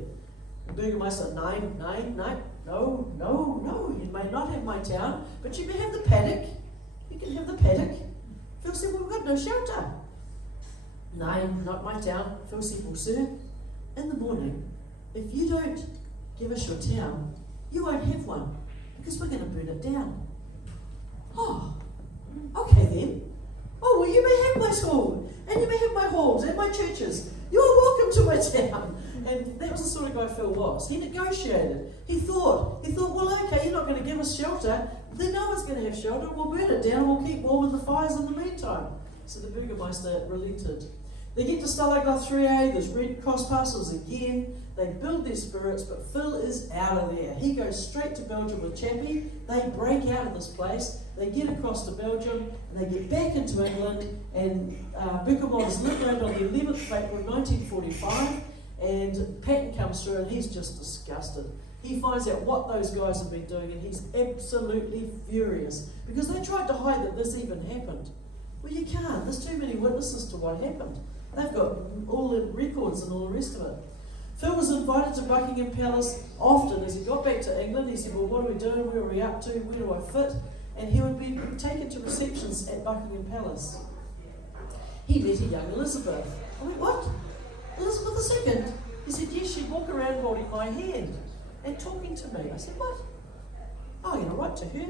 The Burgermeister said, no, no, no, no, you may not have my town, but you may have the paddock. You can have the paddock. Phil said, well, we've got no shelter. No, not my town. Phil said, well, sir, in the morning, if you don't give us your town, you won't have one, because we're going to burn it down. Oh, okay then. Oh, well, you may have my school, and you may have my halls, and my churches. You're welcome to my town. And that was the sort of guy Phil was. He negotiated. He thought, well, okay, you're not going to give us shelter, then no one's going to have shelter. We'll burn it down and we'll keep warm in the fires in the meantime. So the Burgermeister relented. They get to Stalag 3A, there's Red Cross parcels again. They build their spirits, but Phil is out of there. He goes straight to Belgium with Chappie. They break out of this place. They get across to Belgium, and they get back into England, and Buchenwald is liberated on the 11th of April 1945, and Patton comes through, and he's just disgusted. He finds out what those guys have been doing, and he's absolutely furious, because they tried to hide that this even happened. Well, you can't. There's too many witnesses to what happened. They've got all the records and all the rest of it. Phil was invited to Buckingham Palace often. As he got back to England, he said, well, what are we doing? Where are we up to? Where do I fit? And he would be taken to receptions at Buckingham Palace. He met a young Elizabeth. I went, what? Elizabeth II? He said, yes, she'd walk around holding my hand and talking to me. I said, what? Oh, I'm going to write to her.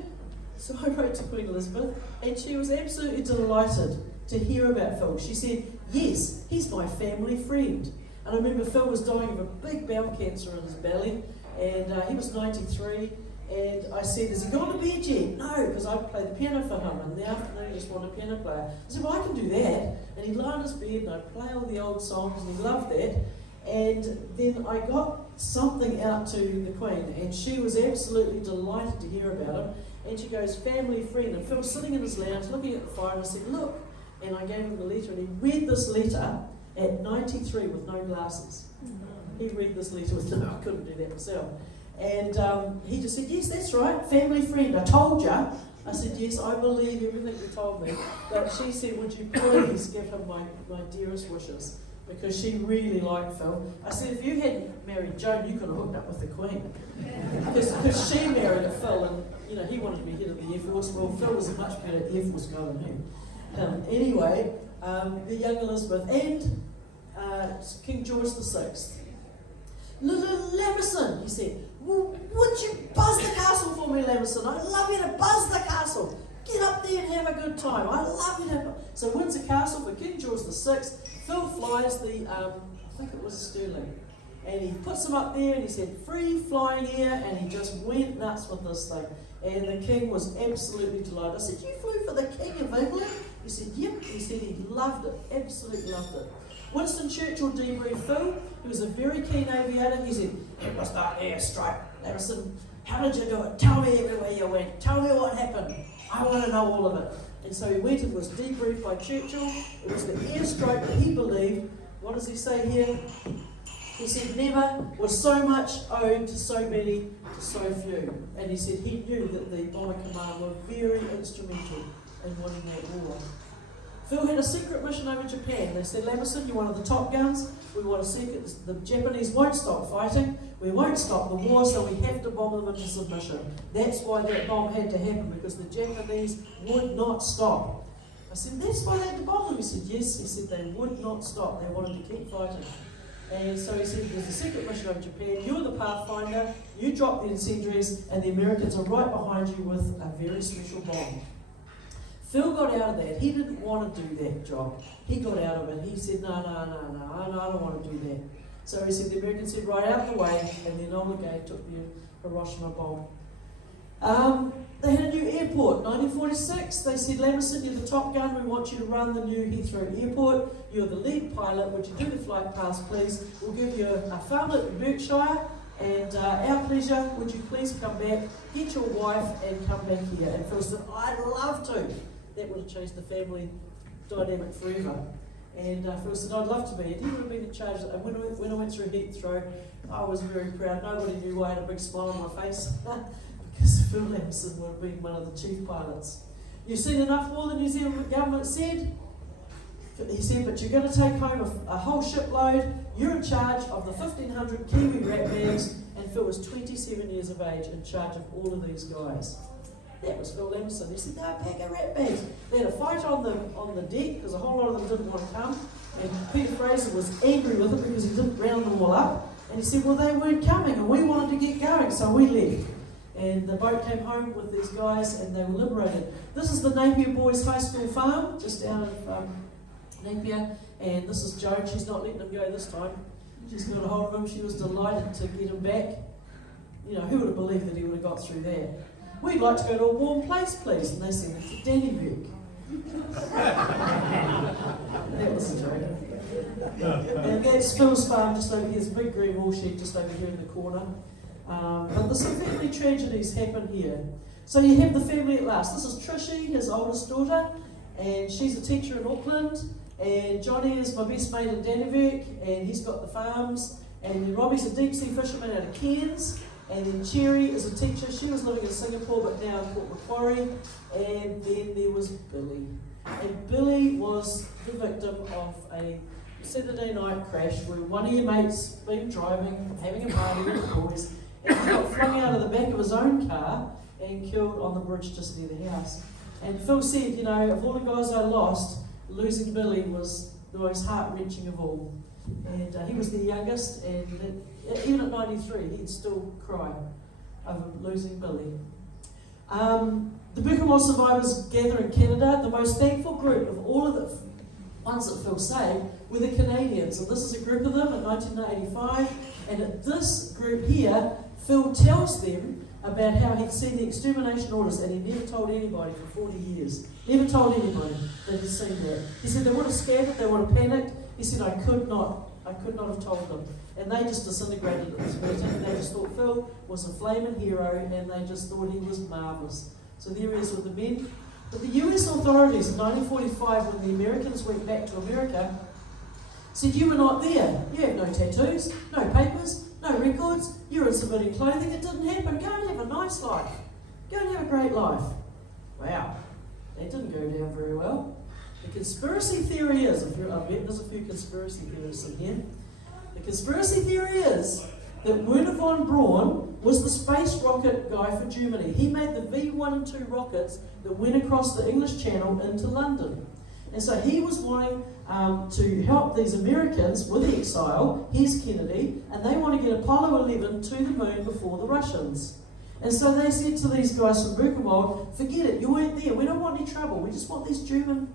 So I wrote to Queen Elizabeth, and she was absolutely delighted to hear about Phil. She said, yes, he's my family friend. And I remember Phil was dying of a big bowel cancer in his belly, and he was 93, and I said, has he gone to bed yet? No, because I played the piano for him, and in the afternoon he just wanted a piano player. I said, well, I can do that. And he'd lie on his bed, and I'd play all the old songs, and he loved that. And then I got something out to the Queen, and she was absolutely delighted to hear about him. And she goes, family friend. And Phil's sitting in his lounge, looking at the fire, and I said, look. And I gave him the letter, and he read this letter at 93 with no glasses. He read this letter with no, I couldn't do that myself. And he just said, yes, that's right, family friend, I told you. I said, yes, I believe everything you told me. But she said, would you please give him my dearest wishes? Because she really liked Phil. I said, if you hadn't married Joan, you could have hooked up with the Queen. Because she married a Phil, and you know he wanted to be head of the Air Force. Well, Phil was a much better Air Force guy than him. Anyway, the young Elizabeth and King George VI. Lamason, he said, well, would you buzz the castle for me, Lamason? I'd love you to buzz the castle. Get up there and have a good time. I'd love you to. So Windsor Castle for King George VI. Phil flies the, I think it was Stirling, and he puts him up there and he said, free flying air, and he just went nuts with this thing. And the king was absolutely delighted. I said, you flew for the King of England? He said, yep. He said he loved it, absolutely loved it. Winston Churchill debriefed Phil. He was a very keen aviator. He said, it was not airstrike. Lamason, how did you do it? Tell me everywhere you went. Tell me what happened. I want to know all of it. And so he went and was debriefed by Churchill. It was the airstrike that he believed. What does he say here? He said, never was so much owed to so many, to so few. And he said he knew that the Bomber Command were very instrumental in winning that war. Phil had a secret mission over Japan. They said, Lamason, you're one of the top guns. We want to see it. The Japanese won't stop fighting. We won't stop the war, so we have to bomb them into submission. That's why that bomb had to happen, because the Japanese would not stop. I said, that's why they had to bomb them? He said, yes. He said they would not stop. They wanted to keep fighting. And so he said, there's a secret mission over Japan. You're the pathfinder. You drop the incendiaries, and the Americans are right behind you with a very special bomb. Phil got out of that. He didn't want to do that job. He got out of it. He said, no, I don't want to do that. So he said, the Americans said, right out of the way, and then Enola Gay took the Hiroshima bomb. They had a new airport, 1946. They said, Lamason, you're the top gun. We want you to run the new Heathrow Airport. You're the lead pilot. Would you do the flight pass, please? We'll give you a farmlet in Berkshire, and our pleasure. Would you please come back, get your wife, and come back here? And Phil said, I'd love to. That would have changed the family dynamic forever. And Phil said, I'd love to be. And he would have been in charge. And when I went through Heathrow, I was very proud. Nobody knew I had a big smile on my face because Phil Lamason would have been one of the chief pilots. You've seen enough war, the New Zealand government said. he said, but you're going to take home a whole shipload. You're in charge of the 1,500 Kiwi rat bags. And Phil was 27 years of age in charge of all of these guys. That was Phil Lamason. He said, no, pack of rat bags. They had a fight on the deck because a whole lot of them didn't want to come. And Peter Fraser was angry with them because he didn't round them all up. And he said, well, they weren't coming and we wanted to get going, so we left. And the boat came home with these guys and they were liberated. This is the Napier Boys High School farm, just out of Napier. And this is Joan. She's not letting him go this time. She's got a hold of him. She was delighted to get him back. You know, who would have believed that he would have got through that? We'd like to go to a warm place, please. And they sent us to Dannyburg. That was a joke. And that's Phil's farm just over here. There's a big green wool shed just over here in the corner. But there's some family tragedies happen here. So you have the family at last. This is Trishy, his oldest daughter, and she's a teacher in Auckland. And Johnny is my best mate in Dannyburg, and he's got the farms. And then Robbie's a deep sea fisherman out of Cairns. And then Cherry is a teacher. She was living in Singapore, but now in Port Macquarie. And then there was Billy. And Billy was the victim of a Saturday night crash where one of your mates been driving, having a party with the boys, and he got flung out of the back of his own car and killed on the bridge just near the house. And Phil said, you know, of all the guys I lost, losing Billy was the most heart-wrenching of all. And he was the youngest, and even at 93, he'd still cry over losing Billy. The Buchenwald survivors gather in Canada. The most thankful group of all of the ones that Phil saved were the Canadians. And this is a group of them in 1985. And at this group here, Phil tells them about how he'd seen the extermination orders and he never told anybody for 40 years. Never told anybody that he'd seen that. He said they would have scattered, they would have panicked. He said, I could not have told them. And they just disintegrated at this meeting. They just thought Phil was a flaming hero and they just thought he was marvellous. So there he is with the men. But the US authorities in 1945, when the Americans went back to America, said, you were not there. You have no tattoos, no papers, no records. You're in civilian clothing. It didn't happen. Go and have a nice life. Go and have a great life. Wow. That didn't go down very well. The conspiracy theory is, I bet there's a few conspiracy theorists in here. The conspiracy theory is that Werner von Braun was the space rocket guy for Germany. He made the V1 and 2 rockets that went across the English Channel into London. And so he was wanting to help these Americans with the exile. Here's Kennedy, and they want to get Apollo 11 to the moon before the Russians. And so they said to these guys from Buchenwald, forget it, you weren't there, we don't want any trouble, we just want these German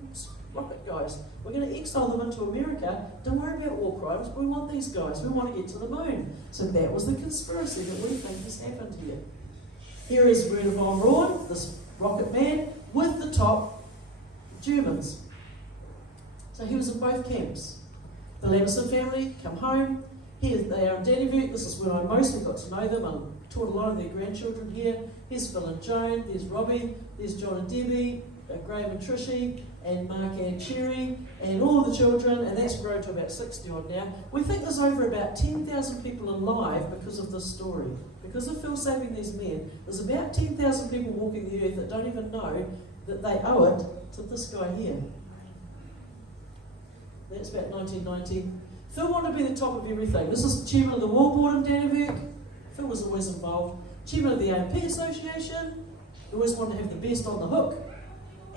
rocket guys. We're going to exile them into America. Don't worry about war crimes. We want these guys. We want to get to the moon. So that was the conspiracy that we think has happened here. Here is Werner von Braun, this rocket man, with the top Germans. So he was in both camps. The Lamason family come home. Here they are in Dannyburg. This is where I mostly got to know them. I taught a lot of their grandchildren here. Here's Phil and Joan. There's Robbie. There's John and Debbie. Graham and Trishy, and Mark and Cherry, and all the children, and that's grown to about 60 odd now. We think there's over about 10,000 people alive because of this story. Because of Phil saving these men, there's about 10,000 people walking the earth that don't even know that they owe it to this guy here. That's about 1990. Phil wanted to be the top of everything. This is the chairman of the War Board in Dannyburg. Phil was always involved. Chairman of the AMP Association. He always wanted to have the best on the hook.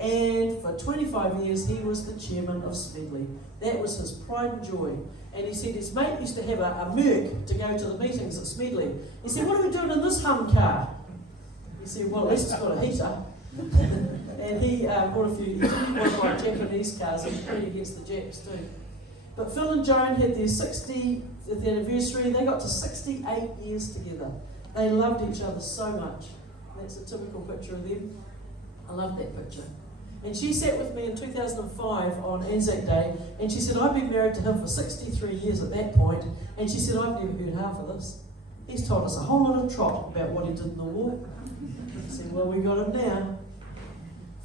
And for 25 years, he was the chairman of Smedley. That was his pride and joy. And he said his mate used to have a Merc to go to the meetings at Smedley. He said, what are we doing in this hum car? He said, well, at least it's got a heater. And he bought a few, he didn't want to buy Japanese cars, he's pretty against the Japs too. But Phil and Joan had their 60th anniversary. They got to 68 years together. They loved each other so much. That's a typical picture of them. I love that picture. And she sat with me in 2005 on Anzac Day, and she said, I've been married to him for 63 years at that point, and she said, I've never heard half of this. He's told us a whole lot of trot about what he did in the war. I said, well, we got him now.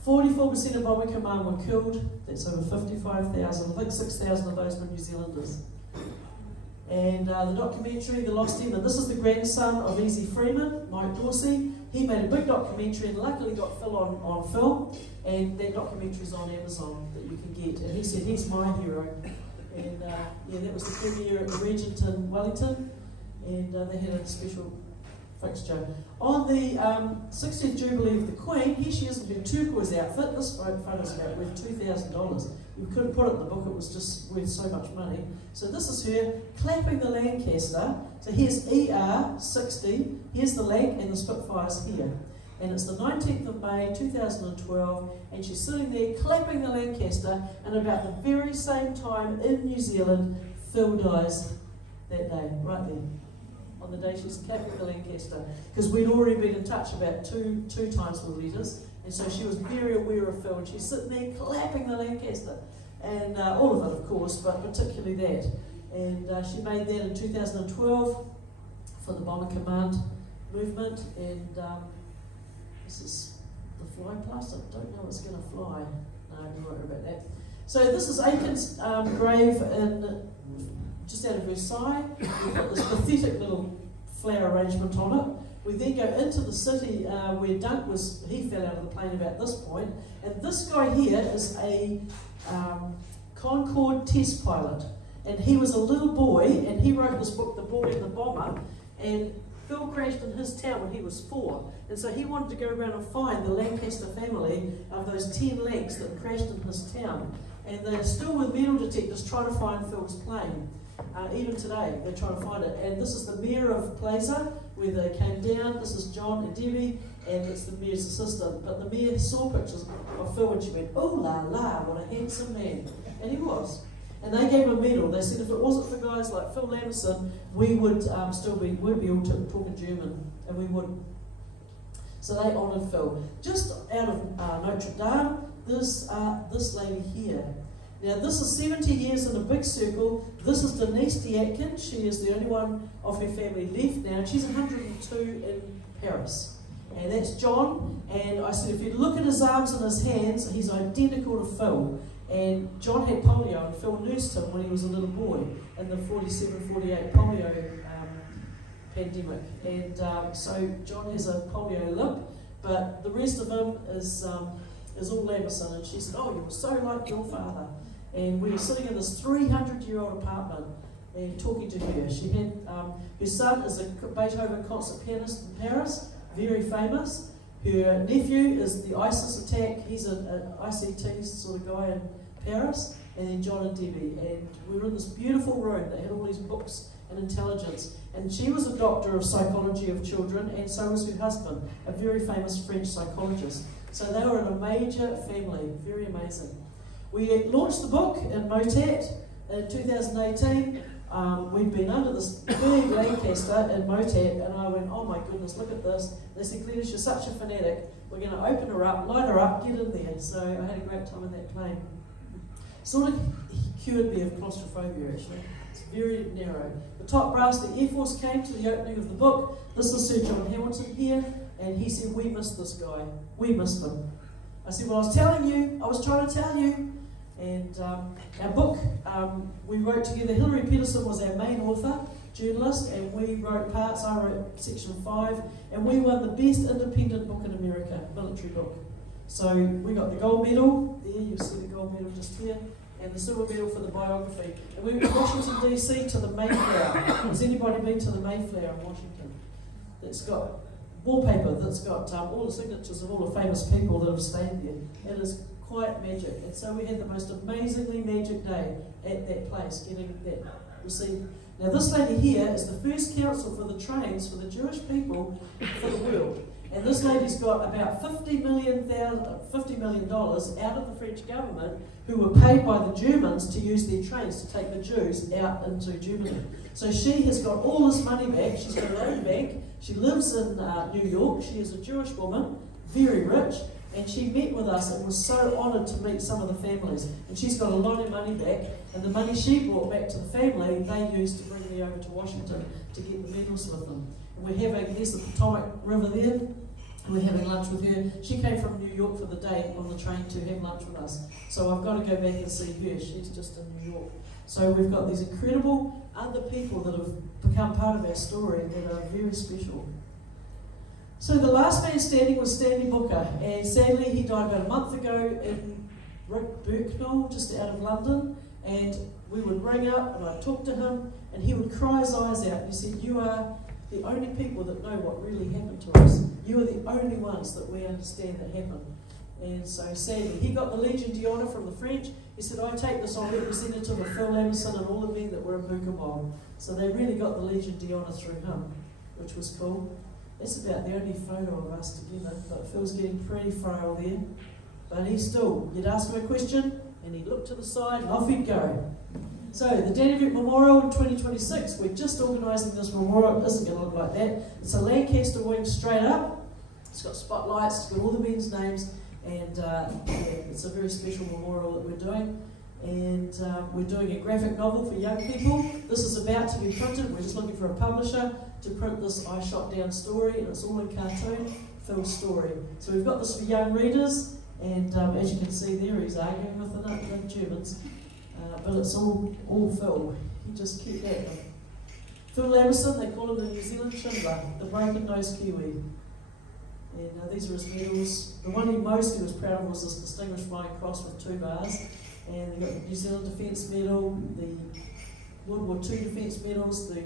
44% of Bomber Command were killed. That's over 55,000. I think 6,000 of those were New Zealanders. And the documentary, The Lost End, and this is the grandson of Easy Freeman, Mike Dorsey. He made a big documentary and luckily got Phil on film, and that documentary's on Amazon that you can get. And he said, he's my hero. And yeah, that was the premiere at the Regent in Wellington, and they had a special fixture. On the 60th Jubilee of the Queen, here she is in her turquoise outfit. This photo's about worth $2,000. We couldn't put it in the book, it was just worth so much money. So this is her clapping the Lancaster. So here's ER-60, here's the Lanc and the Spitfire's here. And it's the 19th of May 2012, and she's sitting there clapping the Lancaster, and about the very same time in New Zealand, Phil dies that day, right there, on the day she's clapping the Lancaster, because we'd already been in touch about two times with letters, and so she was very aware of Phil, and she's sitting there clapping the Lancaster, and all of it, of course, but particularly that. And she made that in 2012 for the Bomber Command movement, and this is the Fly Plus. I don't know it's going to fly. No, don't worry about that. So this is Aiken's grave in just out of Versailles. We've got this pathetic little flower arrangement on it. We then go into the city where Dunk was. He fell out of the plane about this point. And this guy here is a Concorde test pilot. And he was a little boy, and he wrote this book, The Boy and the Bomber. And Phil crashed in his town when he was 4, and so he wanted to go around and find the Lancaster family of those 10 Lancs that crashed in his town. And they're still with metal detectors trying to find Phil's plane. Even today, they're trying to find it. And this is the mayor of Plaza, where they came down. This is John and Debbie, and it's the mayor's assistant. But the mayor saw pictures of Phil, and she went, "Oh la la, what a handsome man." And he was. And they gave him a medal. They said if it wasn't for guys like Phil Lamason, we would we'd be all talking German, and we wouldn't. So they honoured Phil. Just out of Notre Dame, this lady here. Now this is 70 years in a big circle. This is Denise Diatkin. She is the only one of her family left now. She's 102 in Paris. And that's John. And I said, if you look at his arms and his hands, he's identical to Phil. And John had polio, and Phil nursed him when he was a little boy in the 47-48 polio pandemic. And so John has a polio limp, but the rest of him is all Lamason. And she said, "Oh, you were so like your father." And we were sitting in this 300-year-old apartment and talking to her. She had her son is a Beethoven concert pianist in Paris, very famous. Her nephew is the ISIS attack. He's an ICT sort of guy in Paris. And then John and Debbie. And we were in this beautiful room that had all these books and intelligence. And she was a doctor of psychology of children, and so was her husband, a very famous French psychologist. So they were in a major family, very amazing. We launched the book in Motat in 2018. We'd been under this big Lancaster in Motat, and I went, "Oh my goodness, look at this." They said, "Glenys, you're such a fanatic. We're going to open her up, light her up, get in there." So I had a great time in that plane. Sort of cured me of claustrophobia, actually. It's very narrow. The top brass, the Air Force came to the opening of the book. This is Sir John Hamilton here, and he said, "We missed this guy. We missed him." I said, "Well, I was telling you. I was trying to tell you." And our book, we wrote together. Hilary Peterson was our main author, journalist, and we wrote parts. I wrote section 5, and we won the best independent book in America, military book. So we got the gold medal, there you see the gold medal just here, and the silver medal for the biography. And we went to Washington DC to the Mayflower. Has anybody been to the Mayflower in Washington? It's got wallpaper that's got all the signatures of all the famous people that have stayed there. It is quite magic. And so we had the most amazingly magic day at that place, getting that received. Now this lady here is the first council for the trains for the Jewish people for the world. And this lady's got about $50 million out of the French government who were paid by the Germans to use their trains to take the Jews out into Germany. So she has got all this money back. She's got her own bank. She lives in New York. She is a Jewish woman, very rich. And she met with us and was so honoured to meet some of the families. And she's got a lot of money back. And the money she brought back to the family, they used to bring me over to Washington to get the medals with them. And we're having, there's the Potomac River there, and we're having lunch with her. She came from New York for the day on the train to have lunch with us. So I've got to go back and see her. She's just in New York. So we've got these incredible other people that have become part of our story that are very special. So the last man standing was Stanley Booker, and sadly he died about a month ago in Buchenwald, just out of London, and we would ring up and I'd talk to him and he would cry his eyes out and he said, "You are the only people that know what really happened to us. You are the only ones that we understand that happened." And so sadly, he got the Legion d'Honneur from the French. He said, "I take this on representative of Phil Lamason and all the men that were in Buchenwald." So they really got the Legion d'Honneur through him, which was cool. That's about the only photo of us together, but Phil's getting pretty frail there. But he still, you'd ask him a question, and he'd look to the side, and off he'd go. So, the Dannevirke Memorial in 2026, we're just organising this memorial. It isn't going to look like that. It's a Lancaster wing straight up. It's got spotlights, it's got all the men's names, and it's a very special memorial that we're doing. And we're doing a graphic novel for young people. This is about to be printed. We're just looking for a publisher to print this I Shot Down story, and it's all in cartoon, Phil's story. So we've got this for young readers, and as you can see there, he's arguing with the Germans. But it's all Phil. He just kept at them. Phil Lamason, they call him the New Zealand Schindler, the broken-nosed Kiwi. And these are his medals. The one he mostly was proud of was this Distinguished Flying Cross with 2 bars. And they got the New Zealand Defence Medal, the World War II Defence Medals, the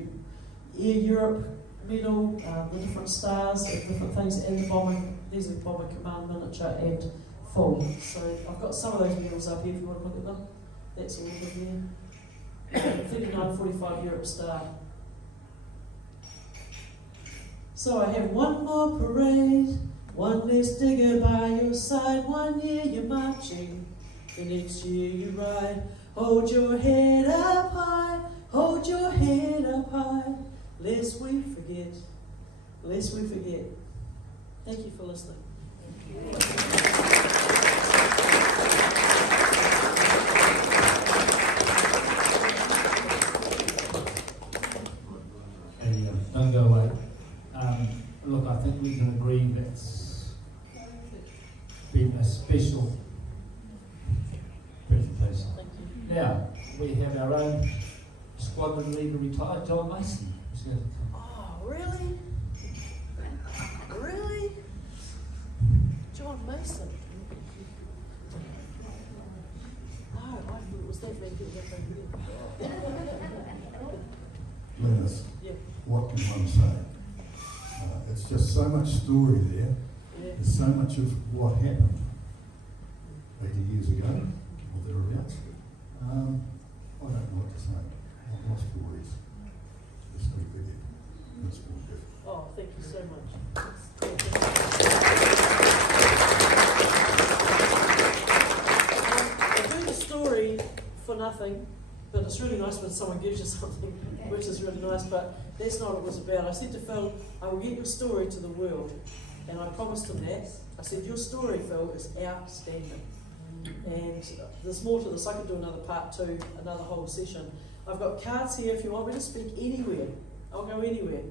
Air Europe Medal, the different stars, and different things, and the bombing. These are Bomber Command miniature and full. So I've got some of those medals up here if you want to look at them. That's all of them there. 3945 Europe Star. So I have one more parade, one less digger by your side. 1 year you're marching, the next year you ride. Hold your head up high, hold your head up high, lest we forget, lest we forget. Thank you for listening. Don't go away. Look, I think we can agree that's been a special presentation. Now, we have our own squadron leader retired, John Mason. Oh, really? Really? John Mason? No, I thought it was that man getting up over here. Glenys, Yeah. what can one say? It's just so much story there. Yeah. There's so much of what happened 80 years ago, or thereabouts. I don't know what to say. I've lost for words. Just leave it there. That's all good. Oh, thank you so much. I do the story for nothing, but it's really nice when someone gives you something, which is really nice, but that's not what it was about. I said to Phil, I will get your story to the world, and I promised him that. I said, your story, Phil, is outstanding. And there's more to this. I could do another part 2, another whole session. I've got cards here if you want me to speak anywhere. I'll go anywhere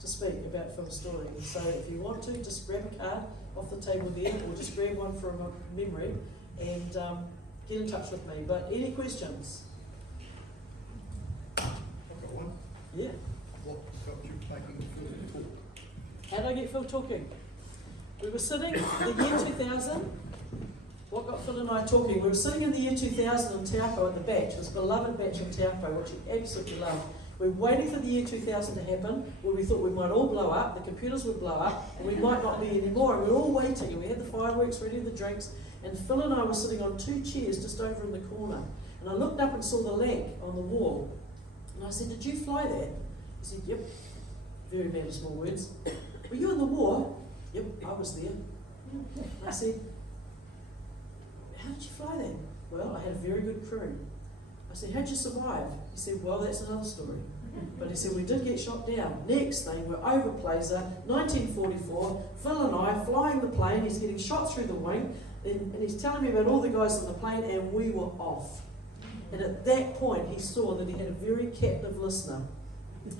to speak about Phil's story. So if you want to, just grab a card off the table there, or just grab one from memory and get in touch with me. But any questions? I've got one. Yeah. What got you making Phil talk? How did I get Phil talking? We were sitting in the year 2000. What got Phil and I talking? We were sitting in the year 2000 in Taupo at the batch, his beloved batch in Taupo, which he absolutely loved. We were waiting for the year 2000 to happen, where we thought we might all blow up, the computers would blow up, and we might not be anymore. And we were all waiting, and we had the fireworks ready, the drinks, and Phil and I were sitting on 2 chairs just over in the corner. And I looked up and saw the leg on the wall. And I said, "Did you fly that?" He said, "Yep." Very bad small words. "Were you in the war?" "Yep, I was there." And I said, "How did you fly that?" "Well, I had a very good crew." I said, "How'd you survive?" He said, "Well, that's another story." But he said, "We did get shot down." Next thing, we're over Plaza, 1944, Phil and I flying the plane, he's getting shot through the wing, and he's telling me about all the guys on the plane, and we were off. And at that point, he saw that he had a very captive listener.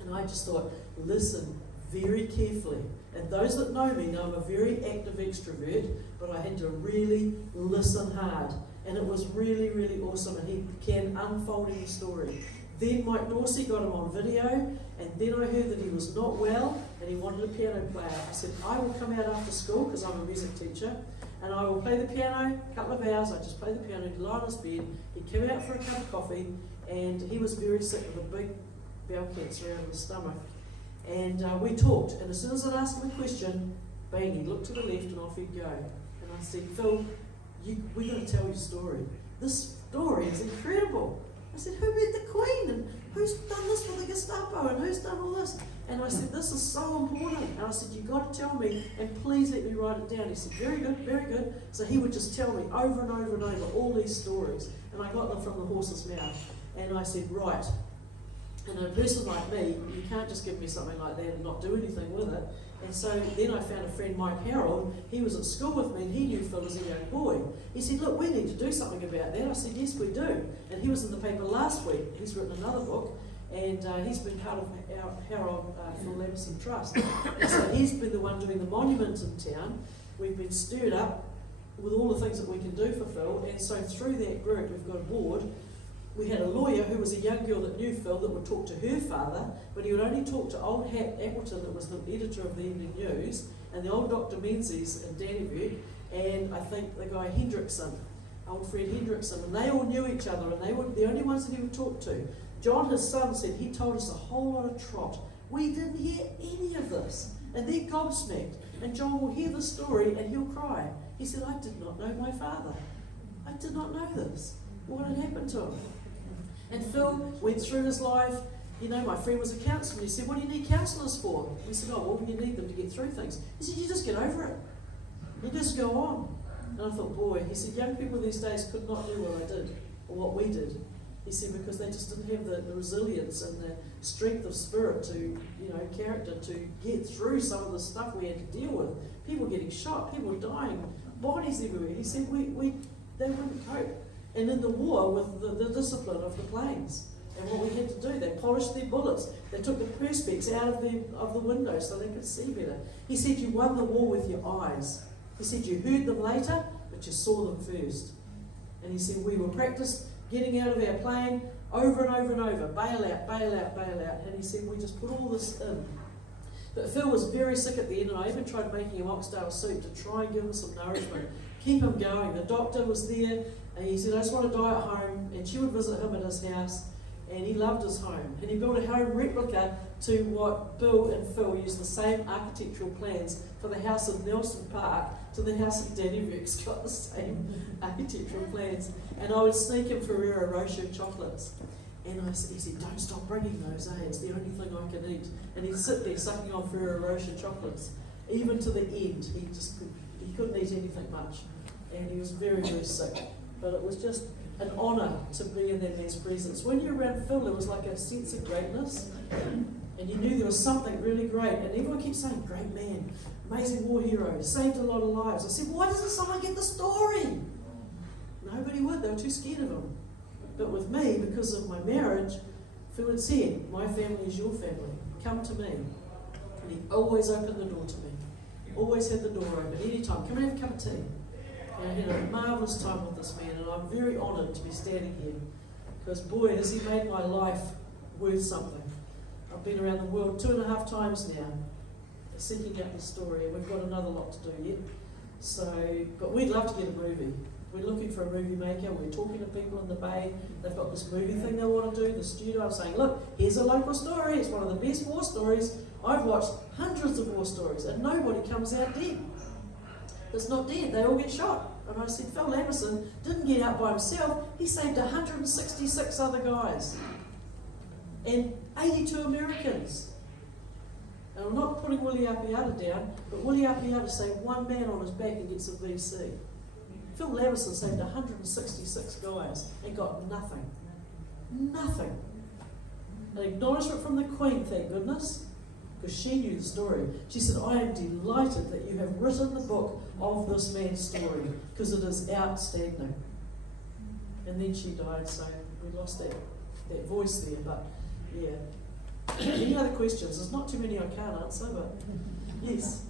And I just thought, listen very carefully. And those that know me know I'm a very active extrovert, but I had to really listen hard. And it was really, really awesome. And he began unfolding the story. Then Mike Dorsey got him on video, and then I heard that he was not well, and he wanted a piano player. I said, "I will come out after school," because I'm a music teacher, and I would play the piano a couple of hours. I'd just play the piano, he'd lie on his bed, he'd come out for a cup of coffee, and he was very sick with a big bowel cancer around his stomach. And we talked, and as soon as I'd ask him a question, bang, he'd look to the left and off he'd go. And I said, Phil, we're going to tell your story. This story is incredible. I said, who met the Queen? And who's done this for the Gestapo? And who's done all this? And I said, this is so important. And I said, you've got to tell me, and please let me write it down. He said, very good, very good. So he would just tell me over and over and over all these stories. And I got them from the horse's mouth. And I said, right. And a person like me, you can't just give me something like that and not do anything with it. And so then I found a friend, Mike Harold. He was at school with me and he knew Phil as a young boy. He said, look, we need to do something about that. I said, yes, we do. And he was in the paper last week. He's written another book, and he's been part of our Harold Phil Lamason Trust. And so he's been the one doing the monument in town. We've been stirred up with all the things that we can do for Phil. And so through that group, we've got a board. We had a lawyer who was a young girl that knew Phil that would talk to her father, but he would only talk to old Hat Appleton, that was the editor of the Evening News, and the old Dr. Menzies in Napier, and I think the guy Hendrickson, old Fred Hendrickson, and they all knew each other, and they were the only ones that he would talk to. John, his son, said he told us a whole lot of trot. We didn't hear any of this, and they're gobsmacked. And John will hear the story and he'll cry. He said, I did not know my father. I did not know this. What had happened to him? And Phil went through his life. You know, my friend was a counsellor. He said, what do you need counsellors for? We said, oh, well, you need them to get through things. He said, you just get over it. You just go on. And I thought, boy, he said, young people these days could not do what I did, or what we did. He said, because they just didn't have the resilience and the strength of spirit to, you know, character to get through some of the stuff we had to deal with. People getting shot, people dying, bodies everywhere. He said, they wouldn't cope. And in the war, with the discipline of the planes and what we had to do, they polished their bullets. They took the perspex out of the window so they could see better. He said, you won the war with your eyes. He said, you heard them later, but you saw them first. And he said, we were practiced getting out of our plane over and over and over, bail out, bail out, bail out. And he said, we just put all this in. But Phil was very sick at the end, and I even tried making him oxtail soup to try and give him some nourishment, keep him going. The doctor was there, and he said, I just want to die at home. And she would visit him at his house, and he loved his home. And he built a home replica to what Bill and Phil used the same architectural plans for the house of Nelson Park to the house of Danny Rex, got the same architectural plans. And I would sneak him Ferrero Rocher chocolates. And he said, don't stop bringing those, it's the only thing I can eat. And he'd sit there sucking on Ferrero Rocher chocolates. Even to the end, he couldn't eat anything much. And he was very, very sick. But it was just an honour to be in that man's presence. When you're around Phil, there was like a sense of greatness. And you knew there was something really great. And everyone keeps saying, great man, amazing war hero, saved a lot of lives. I said, why doesn't someone get the story? Nobody would, they were too scared of him. But with me, because of my marriage, Phil had said, my family is your family, come to me. And he always opened the door to me. He always had the door open, anytime, come and have a cup of tea. And I had a marvellous time with this man, and I'm very honoured to be standing here. Because boy, has he made my life worth something. I've been around the world 2.5 times now, seeking out the story, and we've got another lot to do yet. So, but we'd love to get a movie. We're looking for a movie maker. We're talking to people in the Bay. They've got this movie thing they want to do. The studio, I'm saying, look, here's a local story. It's one of the best war stories. I've watched hundreds of war stories, and nobody comes out dead. It's not dead. They all get shot. And I said, Phil Lamason didn't get out by himself. He saved 166 other guys and 82 Americans. And I'm not putting Willie Apiata down, but Willie Apiata saved one man on his back and gets a VC. Phil Lamason saved 166 guys and got nothing. Nothing. An acknowledgement from the Queen, thank goodness, because she knew the story. She said, I am delighted that you have written the book of this man's story, because it is outstanding. And then she died, so we lost that voice there, but yeah. Any other questions? There's not too many I can't answer, but yes.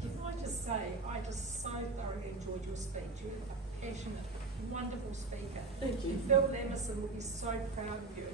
Can I just say, I just so thoroughly enjoyed your speech. You're a passionate, wonderful speaker. Thank you. Phil Lamason will be so proud of you.